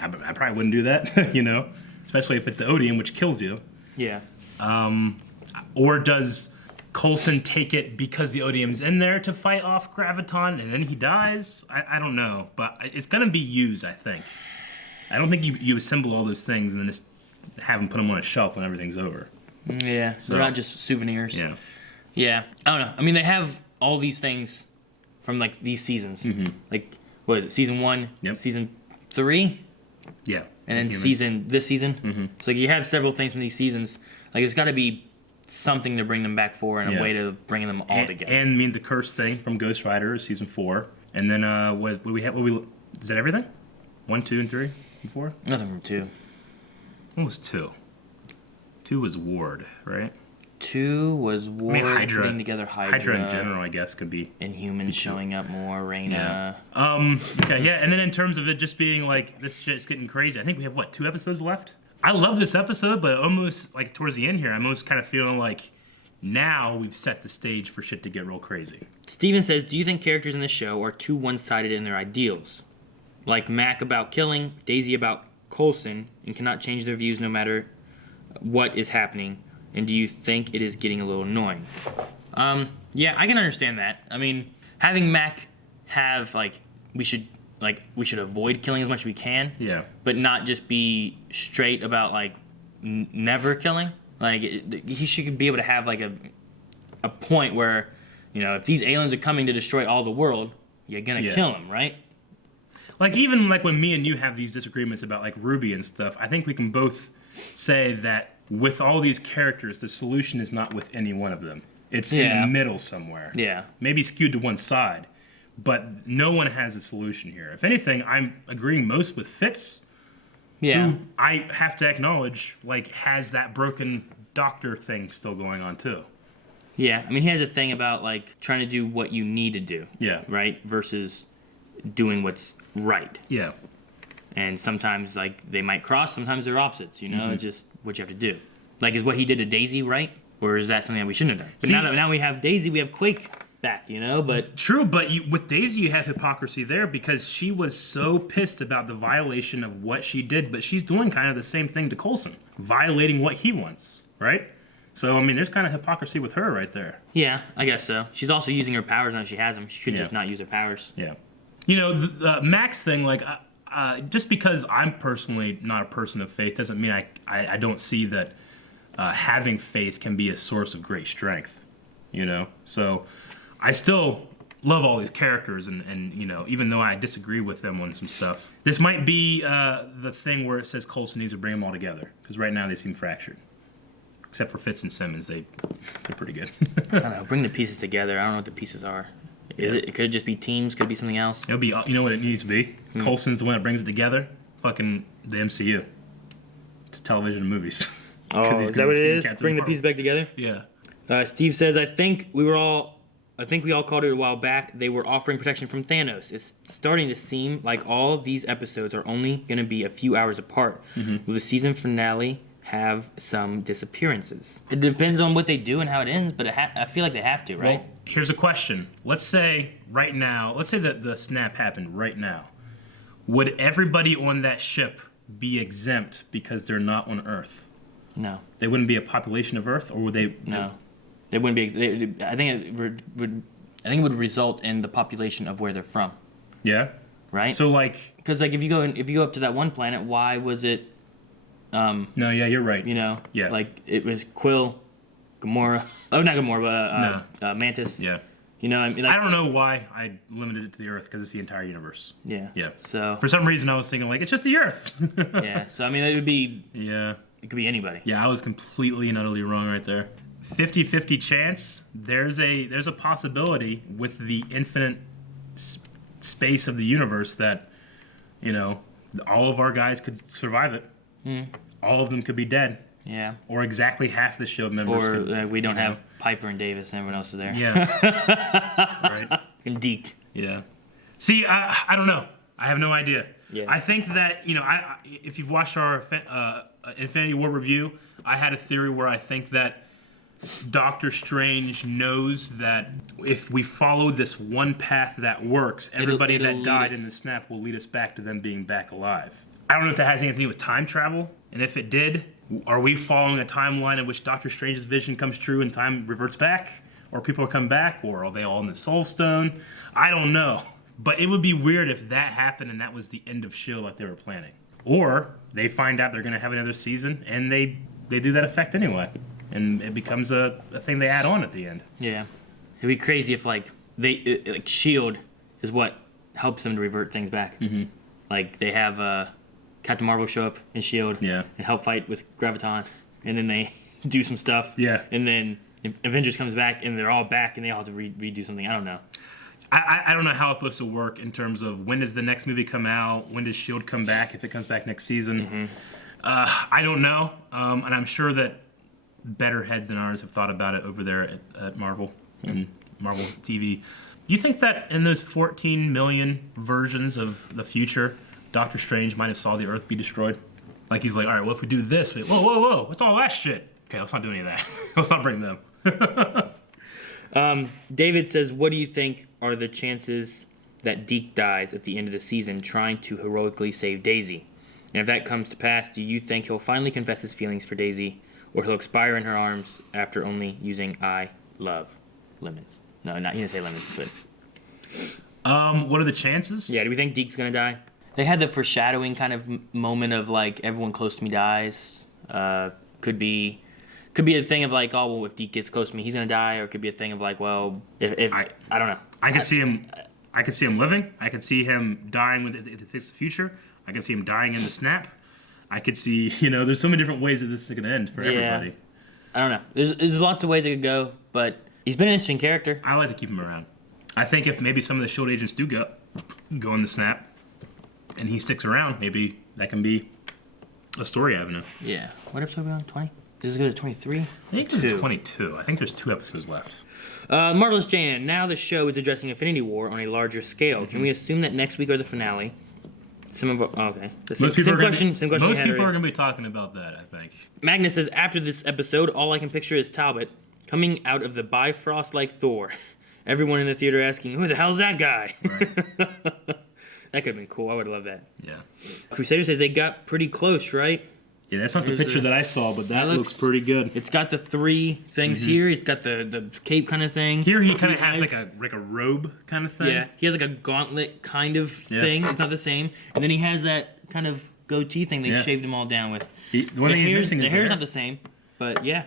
I probably wouldn't do that, you know? Especially if it's the Odium, which kills you. Yeah. Or does Coulson take it because the Odium's in there to fight off Graviton and then he dies? I don't know. But it's going to be used, I think. I don't think you assemble all those things and then just have them put them on a shelf when everything's over. Yeah, so they're not just souvenirs. Yeah. Yeah, I don't know. I mean, they have all these things from, like, these seasons. Mm-hmm. Like, what is it, season 1, season 3? Yeah. And then this season. Mm-hmm. So like, you have several things from these seasons. Like, there's got to be something to bring them back for and a way to bring them all together. And I mean, the curse thing from Ghost Rider is season 4. And then, what we have? Is that everything? 1, 2, and 3, and 4? Nothing from 2. What was 2? 2 was Ward, right? 2 was Ward Hydra, putting together Hydra. Hydra in general, I guess, could be. Inhumans showing up more, Reyna. Yeah. Okay, yeah, and then in terms of it just being like, this shit's getting crazy, I think we have, 2 episodes left? I love this episode, but almost, like, towards the end here, I'm almost kind of feeling like now we've set the stage for shit to get real crazy. Steven says, do you think characters in the show are too one-sided in their ideals? Like Mac about killing, Daisy about Coulson, and cannot change their views no matter what is happening? And do you think it is getting a little annoying? Yeah, I can understand that. I mean, having Mac have, we should avoid killing as much as we can. Yeah. But not just be straight about, never killing. He should be able to have, a point where, if these aliens are coming to destroy all the world, you're gonna kill them, right? Even when me and you have these disagreements about, Ruby and stuff, I think we can both say that with all these characters, the solution is not with any one of them. It's in the middle somewhere. Yeah. Maybe skewed to one side, but no one has a solution here. If anything, I'm agreeing most with Fitz, who I have to acknowledge, has that broken doctor thing still going on too. Yeah, I mean, he has a thing about, trying to do what you need to do. Yeah. Right? Versus doing what's right. Yeah. And sometimes, they might cross, sometimes they're opposites, It's just what you have to do. Is what he did to Daisy right? Or is that something that we shouldn't have done? But now we have Daisy, we have Quake back, but... True, but with Daisy you have hypocrisy there because she was so pissed about the violation of what she did, but she's doing kind of the same thing to Coulson, violating what he wants, right? So, I mean, there's kind of hypocrisy with her right there. Yeah, I guess so. She's also using her powers now she has them. She could just not use her powers. Yeah. The Max thing, just because I'm personally not a person of faith doesn't mean I don't see that having faith can be a source of great strength, So I still love all these characters and even though I disagree with them on some stuff, this might be the thing where it says Coulson needs to bring them all together because right now they seem fractured. Except for Fitz and Simmons, they're pretty good. I don't know, bring the pieces together. I don't know what the pieces are. It could just be teams, could be something else. It'll be, you know what it needs to be? Coulson's the one that brings it together. Fucking the MCU. It's television and movies. Oh, is that what it is? Bring the pieces back together? Yeah. Steve says, I think we all called it a while back. They were offering protection from Thanos. It's starting to seem like all of these episodes are only going to be a few hours apart. Will the season finale have some disappearances? It depends on what they do and how it ends, but I feel like they have to, right? Well, here's a question. Let's say right now, that the snap happened right now. Would everybody on that ship be exempt because they're not on Earth? No. They wouldn't be a population of Earth, or would they? No. They wouldn't be. I think it would result in the population of where they're from. Yeah. Right. So because if you go up to that one planet, why was it? No, yeah, you're right. Yeah. It was Quill, Gamora. Oh, not Gamora, but Mantis. Yeah. I mean, I don't know why I limited it to the Earth because it's the entire universe. Yeah. Yeah. So for some reason I was thinking it's just the Earth. Yeah. So I mean, it would be. Yeah. It could be anybody. Yeah, I was completely and utterly wrong right there. 50-50 chance. There's a possibility with the infinite space of the universe that, all of our guys could survive it. all of them could be dead. Yeah. Or exactly half the S.h.i.e.L.D. members. Or we don't have Piper and Davis and everyone else is there. Yeah. Right. And Deke. Yeah. See, I don't know. I have no idea. Yeah. I think that, if you've watched our Infinity War review, I had a theory where I think that Doctor Strange knows that if we follow this one path that works, everybody that died in the snap will lead us back to them being back alive. I don't know if that has anything to do with time travel, and if it did, are we following a timeline in which Doctor Strange's vision comes true and time reverts back? Or people come back? Or are they all in the Soul Stone? I don't know. But it would be weird if that happened and that was the end of S.h.i.e.L.D. like they were planning. Or they find out they're going to have another season and they do that effect anyway. And it becomes a thing they add on at the end. Yeah. It'd be crazy if, S.h.i.e.L.D. is what helps them to revert things back. Mm-hmm. Like, they have Captain Marvel show up in S.h.i.E.L.D. Yeah. And help fight with Graviton. And then they do some stuff. Yeah. And then Avengers comes back and they're all back and they all have to redo something. I don't know. I don't know how it's supposed to work in terms of when does the next movie come out? When does S.h.i.E.L.D. come back if it comes back next season? Mm-hmm. I don't know. And I'm sure that better heads than ours have thought about it over there at Marvel and Marvel TV. You think that in those 14 million versions of the future, Doctor Strange might have saw the Earth be destroyed? Like he's like, all right, well, if we do this, whoa, what's all that shit? Okay, let's not do any of that. Let's not bring them. David says, what do you think are the chances that Deke dies at the end of the season trying to heroically save Daisy? And if that comes to pass, do you think he'll finally confess his feelings for Daisy, or he'll expire in her arms after only using I love lemons? No, he didn't say lemons, but... What are the chances? Yeah, do we think Deke's gonna die? They had the foreshadowing kind of moment of, like, everyone close to me dies. Could be a thing of, like, oh, well, if Deke gets close to me, he's gonna die, or it could be a thing of, like, well, if I don't know. I could see him living. I could see him dying with the future. I could see him dying in the snap. I could see, there's so many different ways that this is going to end for everybody. I don't know. There's lots of ways it could go, but he's been an interesting character. I like to keep him around. I think if maybe some of the S.h.I.E.L.D. agents do go in the snap, and he sticks around, maybe that can be a story avenue. Yeah. What episode are we on? 20? Is it go to 23? I think it's 22. I think there's 2 episodes left. Marvelous Jan, now the show is addressing Infinity War on a larger scale. Mm-hmm. Can we assume that next week or the finale? Okay. Most people are going to be talking about that, I think. Magnus says, after this episode, all I can picture is Talbot coming out of the Bifrost like Thor. Everyone in the theater asking, who the hell's that guy? Right. That could have been cool. I would love that. Yeah. Crusader says they got pretty close, right? Yeah, that's not the picture that I saw, but that looks pretty good. It's got the 3 things here. It's got the cape kind of thing. Here he kind of has like a robe kind of thing. Yeah, he has like a gauntlet kind of thing. It's not the same. And then he has that kind of goatee thing they shaved him all down with. The one thing he's missing is the hair's not the same, but yeah.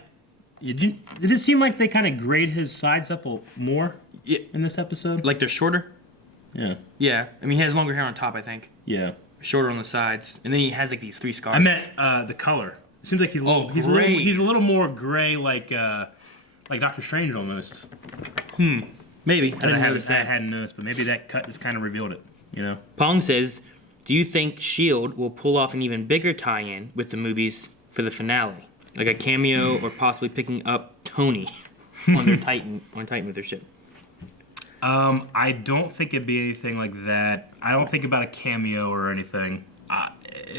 Did it seem like they kind of grade his sides up more in this episode? Like they're shorter? Yeah. Yeah. I mean, he has longer hair on top, I think. Yeah. Shorter on the sides, and then he has like these 3 scars. I meant the color. It seems like he's a little more gray, like Doctor Strange almost. Maybe. I hadn't noticed, but maybe that cut just kind of revealed it. Pong says, do you think S.h.I.E.L.D. will pull off an even bigger tie-in with the movies for the finale, like a cameo or possibly picking up Tony on their Titan with their ship? I don't think it'd be anything like that. I don't think about a cameo or anything. I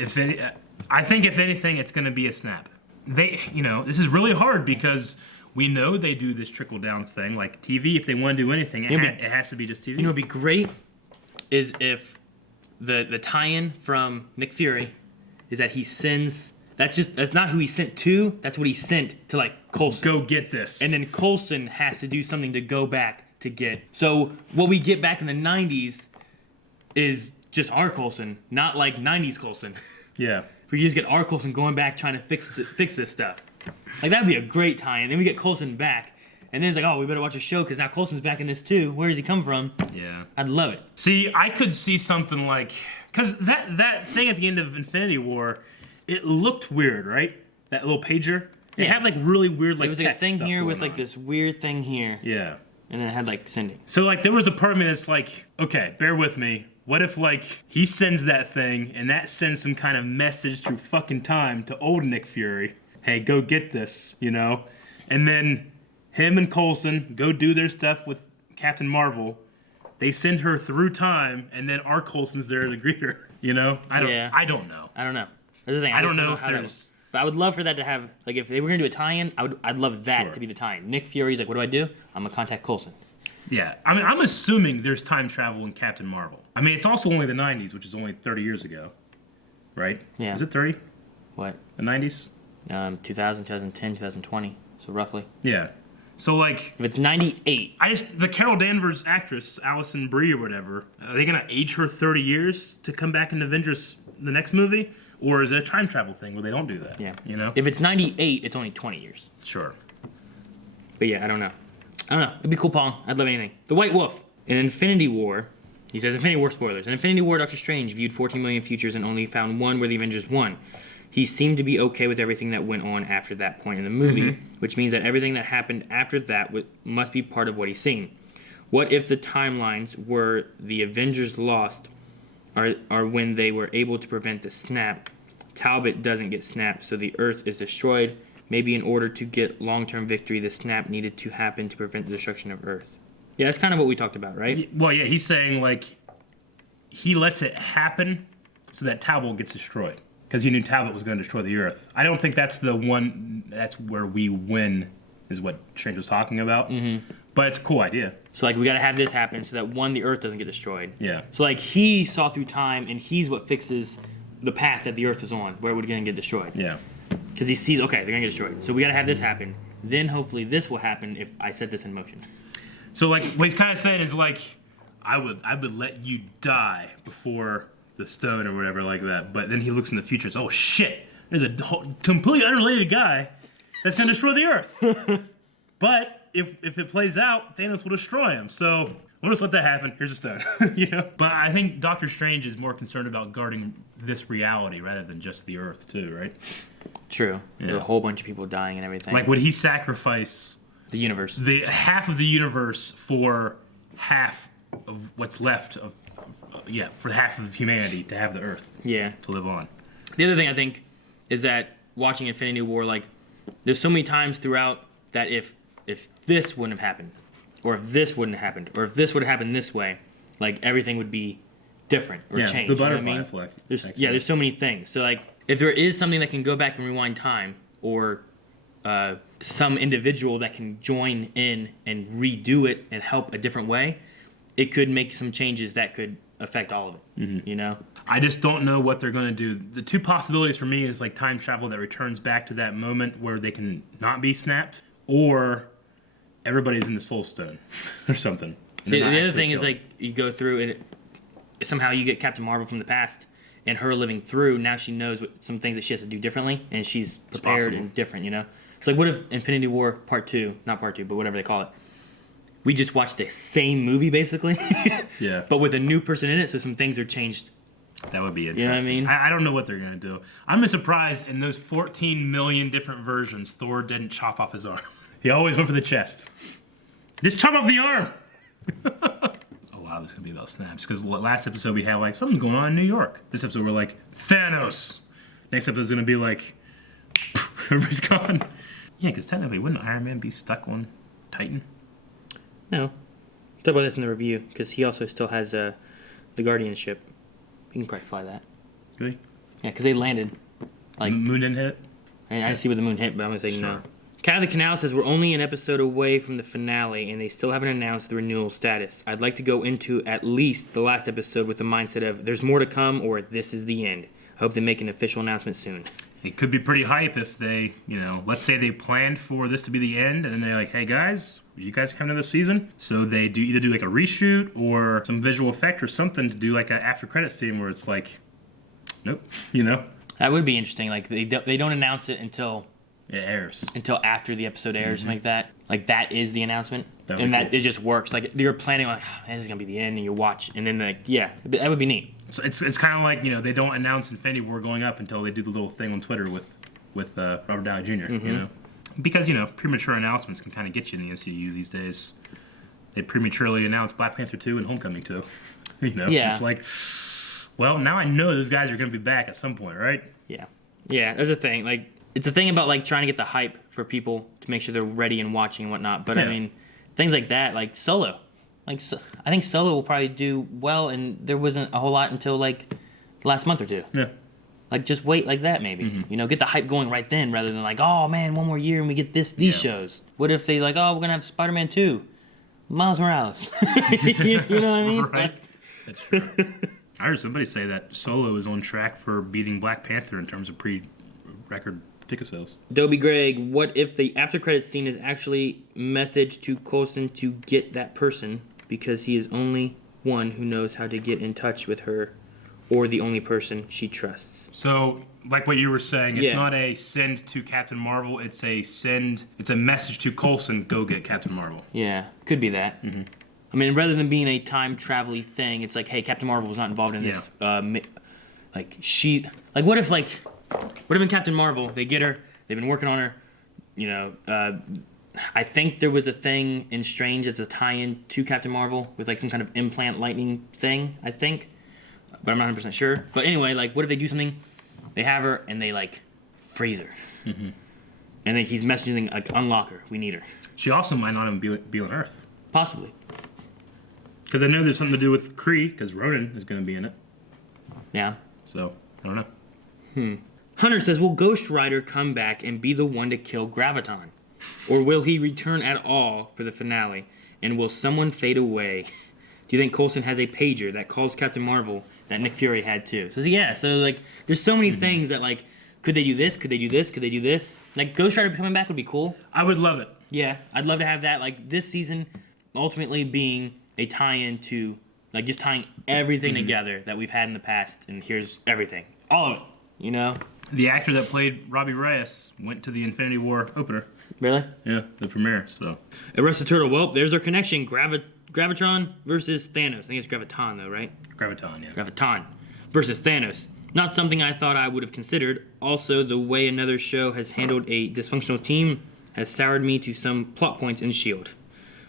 think if anything, it's going to be a snap. This is really hard because we know they do this trickle down thing. Like TV, if they want to do anything, it has to be just TV. You know, what'd be great is if the tie-in from Nick Fury is that he sends. That's not who he sent to. That's what he sent to like Coulson. Go get this. And then Coulson has to do something to go back to get. So what we get back in the 90s is just our Coulson, not like 90s Coulson. Yeah. We just get our Coulson going back trying to fix this stuff. Like that'd be a great tie-in. Then we get Coulson back, and then it's like, oh, we better watch a show because now Coulson's back in this too. Where does he come from? Yeah. I'd love it. See, I could see something like, because that thing at the end of Infinity War, it looked weird, right? That little pager. It had like really weird like. It was like a thing here with like this weird thing here. Yeah. And then it had like sending. So like there was a part of me that's like, okay, bear with me. What if, like, he sends that thing, and that sends some kind of message through fucking time to old Nick Fury? Hey, go get this, you know? And then him and Coulson go do their stuff with Captain Marvel. They send her through time, and then our Coulson's there to greet her. You know? I don't know. I don't know. That's the thing. I don't know if there's... But I would love for that to have, like, if they were going to do a tie-in, I'd love that to be the tie-in. Nick Fury's like, what do? I'm going to contact Coulson. Yeah. I mean, I'm assuming there's time travel in Captain Marvel. I mean, it's also only the 90s, which is only 30 years ago. Right? Yeah. Is it 30? What? The 90s? 2000, 2010, 2020. So roughly. Yeah. So, like... If it's 98... The Carol Danvers actress, Alison Brie or whatever, are they going to age her 30 years to come back in Avengers, the next movie? Or is it a time travel thing where they don't do that? Yeah. You know? If it's 98, it's only 20 years. Sure. But yeah, I don't know. It'd be cool, Paul. I'd love anything. The White Wolf. In Infinity War... He says, Infinity War spoilers. In Infinity War, Doctor Strange viewed 14 million futures and only found one where the Avengers won. He seemed to be okay with everything that went on after that point in the movie, which means that everything that happened after that must be part of what he's seen. What if the timelines where the Avengers lost are when they were able to prevent the snap? Talbot doesn't get snapped, so the Earth is destroyed. Maybe in order to get long-term victory, the snap needed to happen to prevent the destruction of Earth. Yeah, that's kind of what we talked about, right? Well, yeah, he's saying, like, he lets it happen so that Talbot gets destroyed. Because he knew Talbot was going to destroy the Earth. I don't think that's that's where we win, is what Strange was talking about. But it's a cool idea. So, like, we got to have this happen so that, one, the Earth doesn't get destroyed. Yeah. So, like, he saw through time, and he's what fixes the path that the Earth is on, where we're going to get destroyed. Yeah. Because he sees, okay, they're going to get destroyed. So we got to have this happen. Then, hopefully, this will happen if I set this in motion. So, like, what he's kind of saying is, like, I would let you die before the stone or whatever like that. But then he looks in the future and says, oh, shit, there's a completely unrelated guy that's going to destroy the Earth. But if it plays out, Thanos will destroy him. So we'll just let that happen. Here's a stone, you know? But I think Doctor Strange is more concerned about guarding this reality rather than just the Earth, too, right? True. Yeah. There's a whole bunch of people dying and everything. Like, would he sacrifice... the universe. The half of the universe for half of what's left of... for half of humanity to have the Earth. Yeah. To live on. The other thing I think is that watching Infinity War, like, there's so many times throughout that if this wouldn't have happened, or if this wouldn't have happened, or if this would have happened this way, like, everything would be different or changed. The butterfly you know what I mean? effect. There's so many things. So, like, if there is something that can go back and rewind time, or some individual that can join in and redo it and help a different way, it could make some changes that could affect all of it, you know? I just don't know what they're going to do. The two possibilities for me is, like, time travel that returns back to that moment where they can not be snapped, or everybody's in the Soul Stone or something. See, the other thing is, like, you go through and somehow you get Captain Marvel from the past, and her living through, now she knows some things that she has to do differently, and she's prepared and different, you know? So, like, what if Infinity War Part 2, not Part 2, but whatever they call it, we just watched the same movie, basically, yeah, but with a new person in it, so some things are changed. That would be interesting. You know what I mean? I don't know what they're going to do. I'm surprised in those 14 million different versions, Thor didn't chop off his arm. He always went for the chest. Just chop off the arm! Oh, wow, this is going to be about snaps. Because last episode we had, like, something's going on in New York. This episode we're like, Thanos! Next episode is going to be like, everybody's gone. Yeah, because technically, wouldn't Iron Man be stuck on Titan? No. Talk about this in the review, because he also still has the guardianship. He can probably fly that. Really? Yeah, because they landed. Like, the moon didn't hit it? I didn't see where the moon hit, but I'm going to say no. Cat of the Canal says, we're only an episode away from the finale, and they still haven't announced the renewal status. I'd like to go into at least the last episode with the mindset of, there's more to come, or this is the end. I hope they make an official announcement soon. It could be pretty hype if they, you know, let's say they planned for this to be the end, and then they're like, hey guys, you guys coming to this season? So they either do like a reshoot or some visual effect or something to do like an after credit scene where it's like, nope, you know? That would be interesting. Like, they don't announce it until it airs. Until after the episode airs, something like that. Like, that is the announcement. And that it just works. Like, you're planning like, oh, man, this is going to be the end, and you watch, and then, like, yeah, that would be neat. So it's kind of like, you know, they don't announce Infinity War going up until they do the little thing on Twitter with Robert Downey Jr., you know? Because, you know, premature announcements can kind of get you in the MCU these days. They prematurely announced Black Panther 2 and Homecoming 2. You know, Yeah. it's like, well, now I know those guys are going to be back at some point, right? Yeah. Yeah, there's a thing. Like, it's a thing about, like, trying to get the hype for people to make sure they're ready and watching and whatnot. But, I mean, things like that, like Solo. Like, I think Solo will probably do well, and there wasn't a whole lot until, like, the last month or two. Yeah. Like, just wait like that, maybe. You know, get the hype going right then, rather than like, oh man, one more year and we get these shows. What if they like, oh, we're gonna have Spider-Man 2, Miles Morales. you know what I mean? Right. That's true. I heard somebody say that Solo is on track for beating Black Panther in terms of pre-record ticket sales. Dobie Greg, what if the after credits scene is actually message to Coulson to get that person because he is only one who knows how to get in touch with her, or the only person she trusts? So, like what you were saying, it's not a send to Captain Marvel, it's a message to Coulson, go get Captain Marvel. Yeah, could be that. I mean, rather than being a time travel-y thing, it's like, hey, Captain Marvel was not involved in this. What if in Captain Marvel, they get her, they've been working on her, you know, I think there was a thing in Strange that's a tie-in to Captain Marvel with like some kind of implant lightning thing, I think. But I'm not 100% sure. But anyway, like, what if they do something, they have her, and they, like, freeze her. And then he's messaging, like, unlock her, we need her. She also might not even be on Earth. Possibly. Because I know there's something to do with Kree, because Ronan is going to be in it. Yeah. So, I don't know. Hunter says, will Ghost Rider come back and be the one to kill Graviton? Or will he return at all for the finale? And will someone fade away? Do you think Coulson has a pager that calls Captain Marvel that Nick Fury had too? So yeah, so like, there's so many things that like, could they do this? Could they do this? Could they do this? Like, Ghost Rider coming back would be cool. I would love it. Yeah, I'd love to have that. Like, this season ultimately being a tie-in to, like, just tying everything together that we've had in the past, and here's everything. All of it, you know? The actor that played Robbie Reyes went to the Infinity War opener. Really? Yeah, the premiere, so. Arrested Turtle, well, there's our connection. Gravitron versus Thanos. I think it's Graviton, though, right? Graviton, yeah. Graviton versus Thanos. Not something I thought I would have considered. Also, the way another show has handled a dysfunctional team has soured me to some plot points in S.h.i.e.L.D.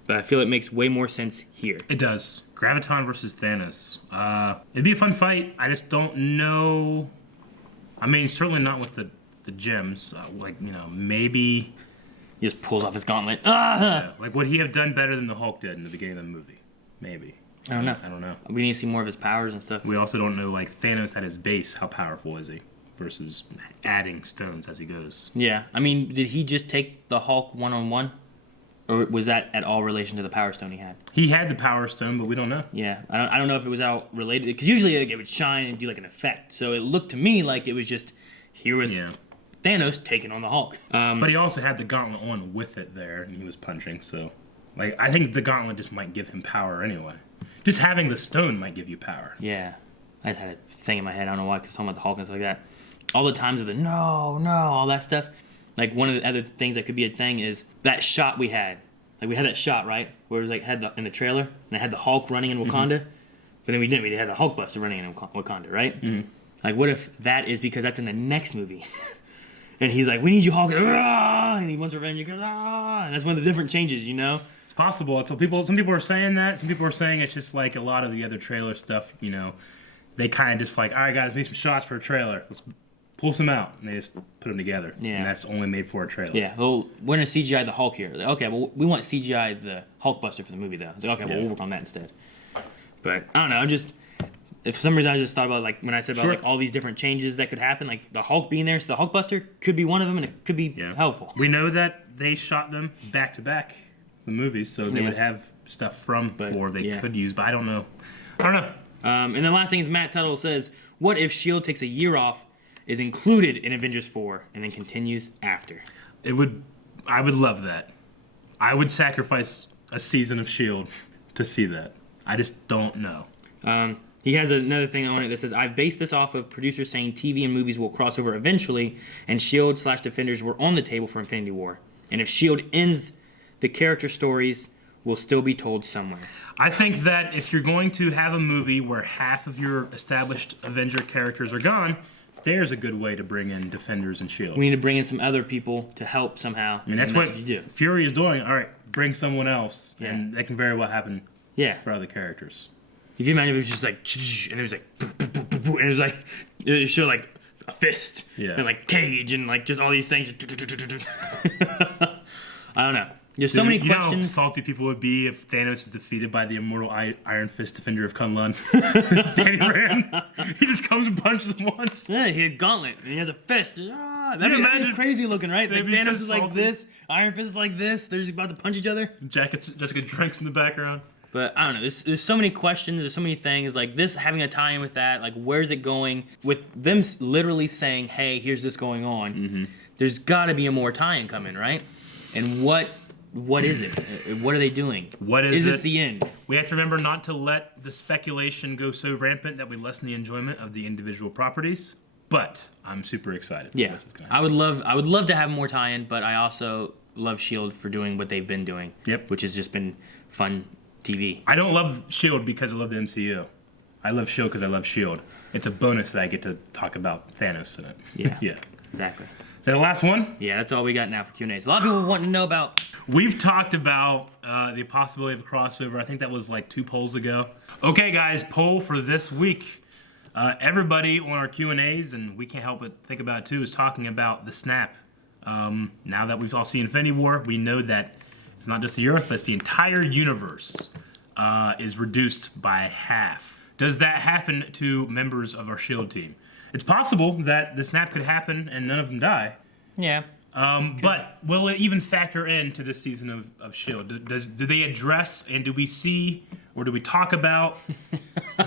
But I feel it makes way more sense here. It does. Graviton versus Thanos. It'd be a fun fight. I just don't know. I mean, certainly not with the gems. Maybe... He just pulls off his gauntlet. Yeah, like, would he have done better than the Hulk did in the beginning of the movie? Maybe. I don't know. I don't know. We need to see more of his powers and stuff. We also don't know, like, Thanos at his base, how powerful is he? Versus adding stones as he goes. Yeah. I mean, did he just take the Hulk one-on-one? Or was that at all relation to the Power Stone he had? He had the Power Stone, but we don't know. Yeah. I don't know if it was out related. Because usually like, it would shine and do, like, an effect. So it looked to me like it was just, here was Thanos taking on the Hulk. But he also had the gauntlet on with it there, and he was punching, so... Like, I think the gauntlet just might give him power anyway. Just having the stone might give you power. Yeah. I just had a thing in my head. I don't know why, because talking about the Hulk and stuff like that. All the times of the no, all that stuff. Like, one of the other things that could be a thing is that shot we had. Like, we had that shot, right? Where it was, like, in the trailer, and it had the Hulk running in Wakanda. But then we didn't. We had the Hulkbuster running in Wakanda, right? Like, what if that is because that's in the next movie? And he's like, we need you, Hulk. And he wants revenge. He goes, and that's one of the different changes, you know? It's possible. Some people are saying that. Some people are saying it's just like a lot of the other trailer stuff, you know. They kind of just like, all right, guys, we need some shots for a trailer. Let's pull some out. And they just put them together. Yeah. And that's only made for a trailer. Yeah. Well, we're going to CGI the Hulk here. Like, okay, well, we want CGI the Hulkbuster for the movie, though. It's like, okay, well, we'll work on that instead. But, I don't know. If for some reason I just thought about, like, when I said about, like, all these different changes that could happen, like, the Hulk being there, so the Hulkbuster could be one of them, and it could be helpful. We know that they shot them back-to-back, the movies, so they would have stuff from before they could use, but I don't know. And the last thing is Matt Tuttle says, what if S.h.i.E.L.D. takes a year off, is included in Avengers 4, and then continues after? I would love that. I would sacrifice a season of S.h.I.E.L.D. to see that. I just don't know. He has another thing on it that says, I've based this off of producers saying TV and movies will cross over eventually, and S.h.I.E.L.D./Defenders were on the table for Infinity War. And if S.h.I.E.L.D. ends, the character stories will still be told somewhere. I think that if you're going to have a movie where half of your established Avenger characters are gone, there's a good way to bring in Defenders and S.h.I.E.L.D. We need to bring in some other people to help somehow. I mean, that's what you do. Fury is doing. All right, bring someone else, and that can very well happen for other characters. If you imagine it was just like, and it was like, and it was like, it showed like a fist, and like cage, and like just all these things. I don't know. There's so many questions. You know how salty people would be if Thanos is defeated by the immortal Iron Fist defender of Kunlun. Danny Rand. He just comes and punches him once. Yeah, he had Gauntlet, and he has a fist. That'd be crazy looking, right? Like Thanos is like this, Iron Fist is like this. They're just about to punch each other. Jessica drinks in the background. But I don't know. There's so many questions. There's so many things. Like this having a tie-in with that. Like where's it going? With them literally saying, "Hey, here's this going on." There's got to be a more tie-in coming, right? And what is it? What are they doing? What is it? Is this the end? We have to remember not to let the speculation go so rampant that we lessen the enjoyment of the individual properties. But I'm super excited. Yeah, I would love to have more tie-in, but I also love S.h.i.e.L.D. for doing what they've been doing. Yep. Which has just been fun TV. I don't love S.h.i.E.L.D. because I love the MCU. I love S.h.I.E.L.D. because I love S.h.i.E.L.D. It's a bonus that I get to talk about Thanos in it. Yeah. Yeah. Exactly. Is that the last one? Yeah, that's all we got now for Q&As. A lot of people want to know about... We've talked about the possibility of a crossover. I think that was like 2 polls ago. Okay, guys, poll for this week. Everybody on our Q&As, and we can't help but think about it too, is talking about the snap. Now that we've all seen Infinity War, we know that it's not just the Earth, but it's the entire universe is reduced by half. Does that happen to members of our S.h.i.E.L.D. team? It's possible that the snap could happen and none of them die. Yeah. But will it even factor into this season of S.h.I.E.L.D.? Do they address and do we see or do we talk about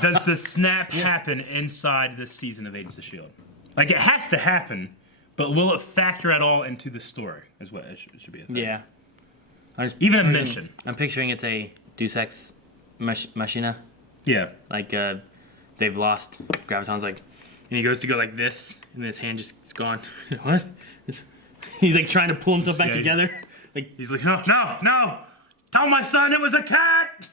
does the snap happen inside this season of Agents of S.h.I.E.L.D.? Like it has to happen, but will it factor at all into the story? Is what it should be a thing. Yeah. Even a mention. I'm picturing it's a Deus Ex Machina. Yeah. Like they've lost. Graviton's like, and he goes to go like this, and his hand just is gone. What? He's like trying to pull himself back together. Like he's like, no. Tell my son it was a cat.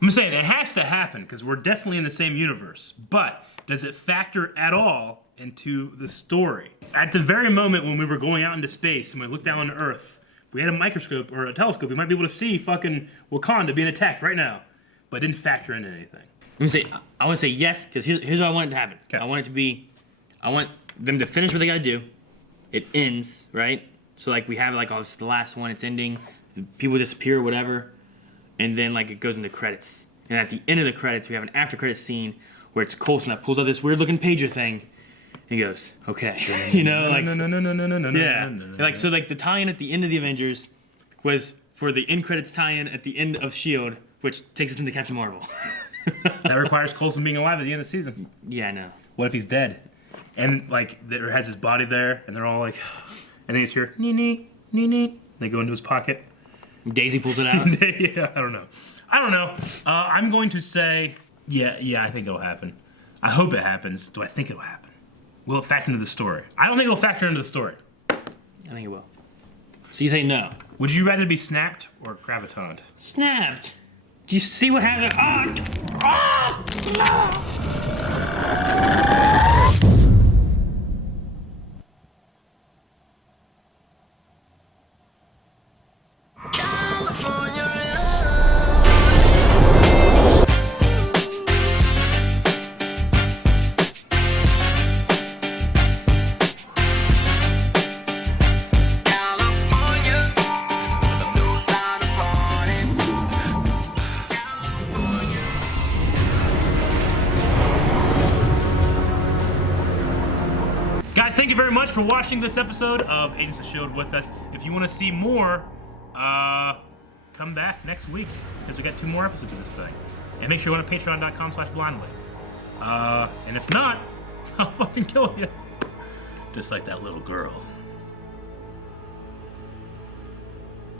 I'm saying it has to happen because we're definitely in the same universe. But does it factor at all into the story? At the very moment when we were going out into space and we looked down on Earth, if we had a microscope or a telescope, we might be able to see fucking Wakanda being attacked right now. But it didn't factor into anything. I want to say yes, because here's what I want it to happen. Okay. I want them to finish what they gotta do. It ends, right? So like we have like all this, the last one, it's ending, people disappear or whatever, and then like it goes into credits. And at the end of the credits, we have an after credits scene where it's Coulson that pulls out this weird looking pager thing, and he goes, okay, you know, like yeah, like so like the tie-in at the end of the Avengers was for the end credits tie-in at the end of S.h.I.E.L.D., which takes us into Captain Marvel. That requires Coulson being alive at the end of the season. Yeah, I know. What if he's dead? And like there has his body there, and they're all like, and then you just hear nee. They go into his pocket. Daisy pulls it out. Yeah, I don't know. I'm going to say yeah. I think it'll happen. I hope it happens. Do I think it'll happen? Will it factor into the story? I don't think it'll factor into the story. I think it will. So you say no? Would you rather be snapped or gravitoned? Snapped. Do you see what happened? Guys, thank you very much for watching this episode of Agents of S.h.I.E.L.D. with us. If you want to see more, come back next week because we got 2 more episodes of this thing. And make sure you go to patreon.com/blindwave. And if not, I'll fucking kill you. Just like that little girl.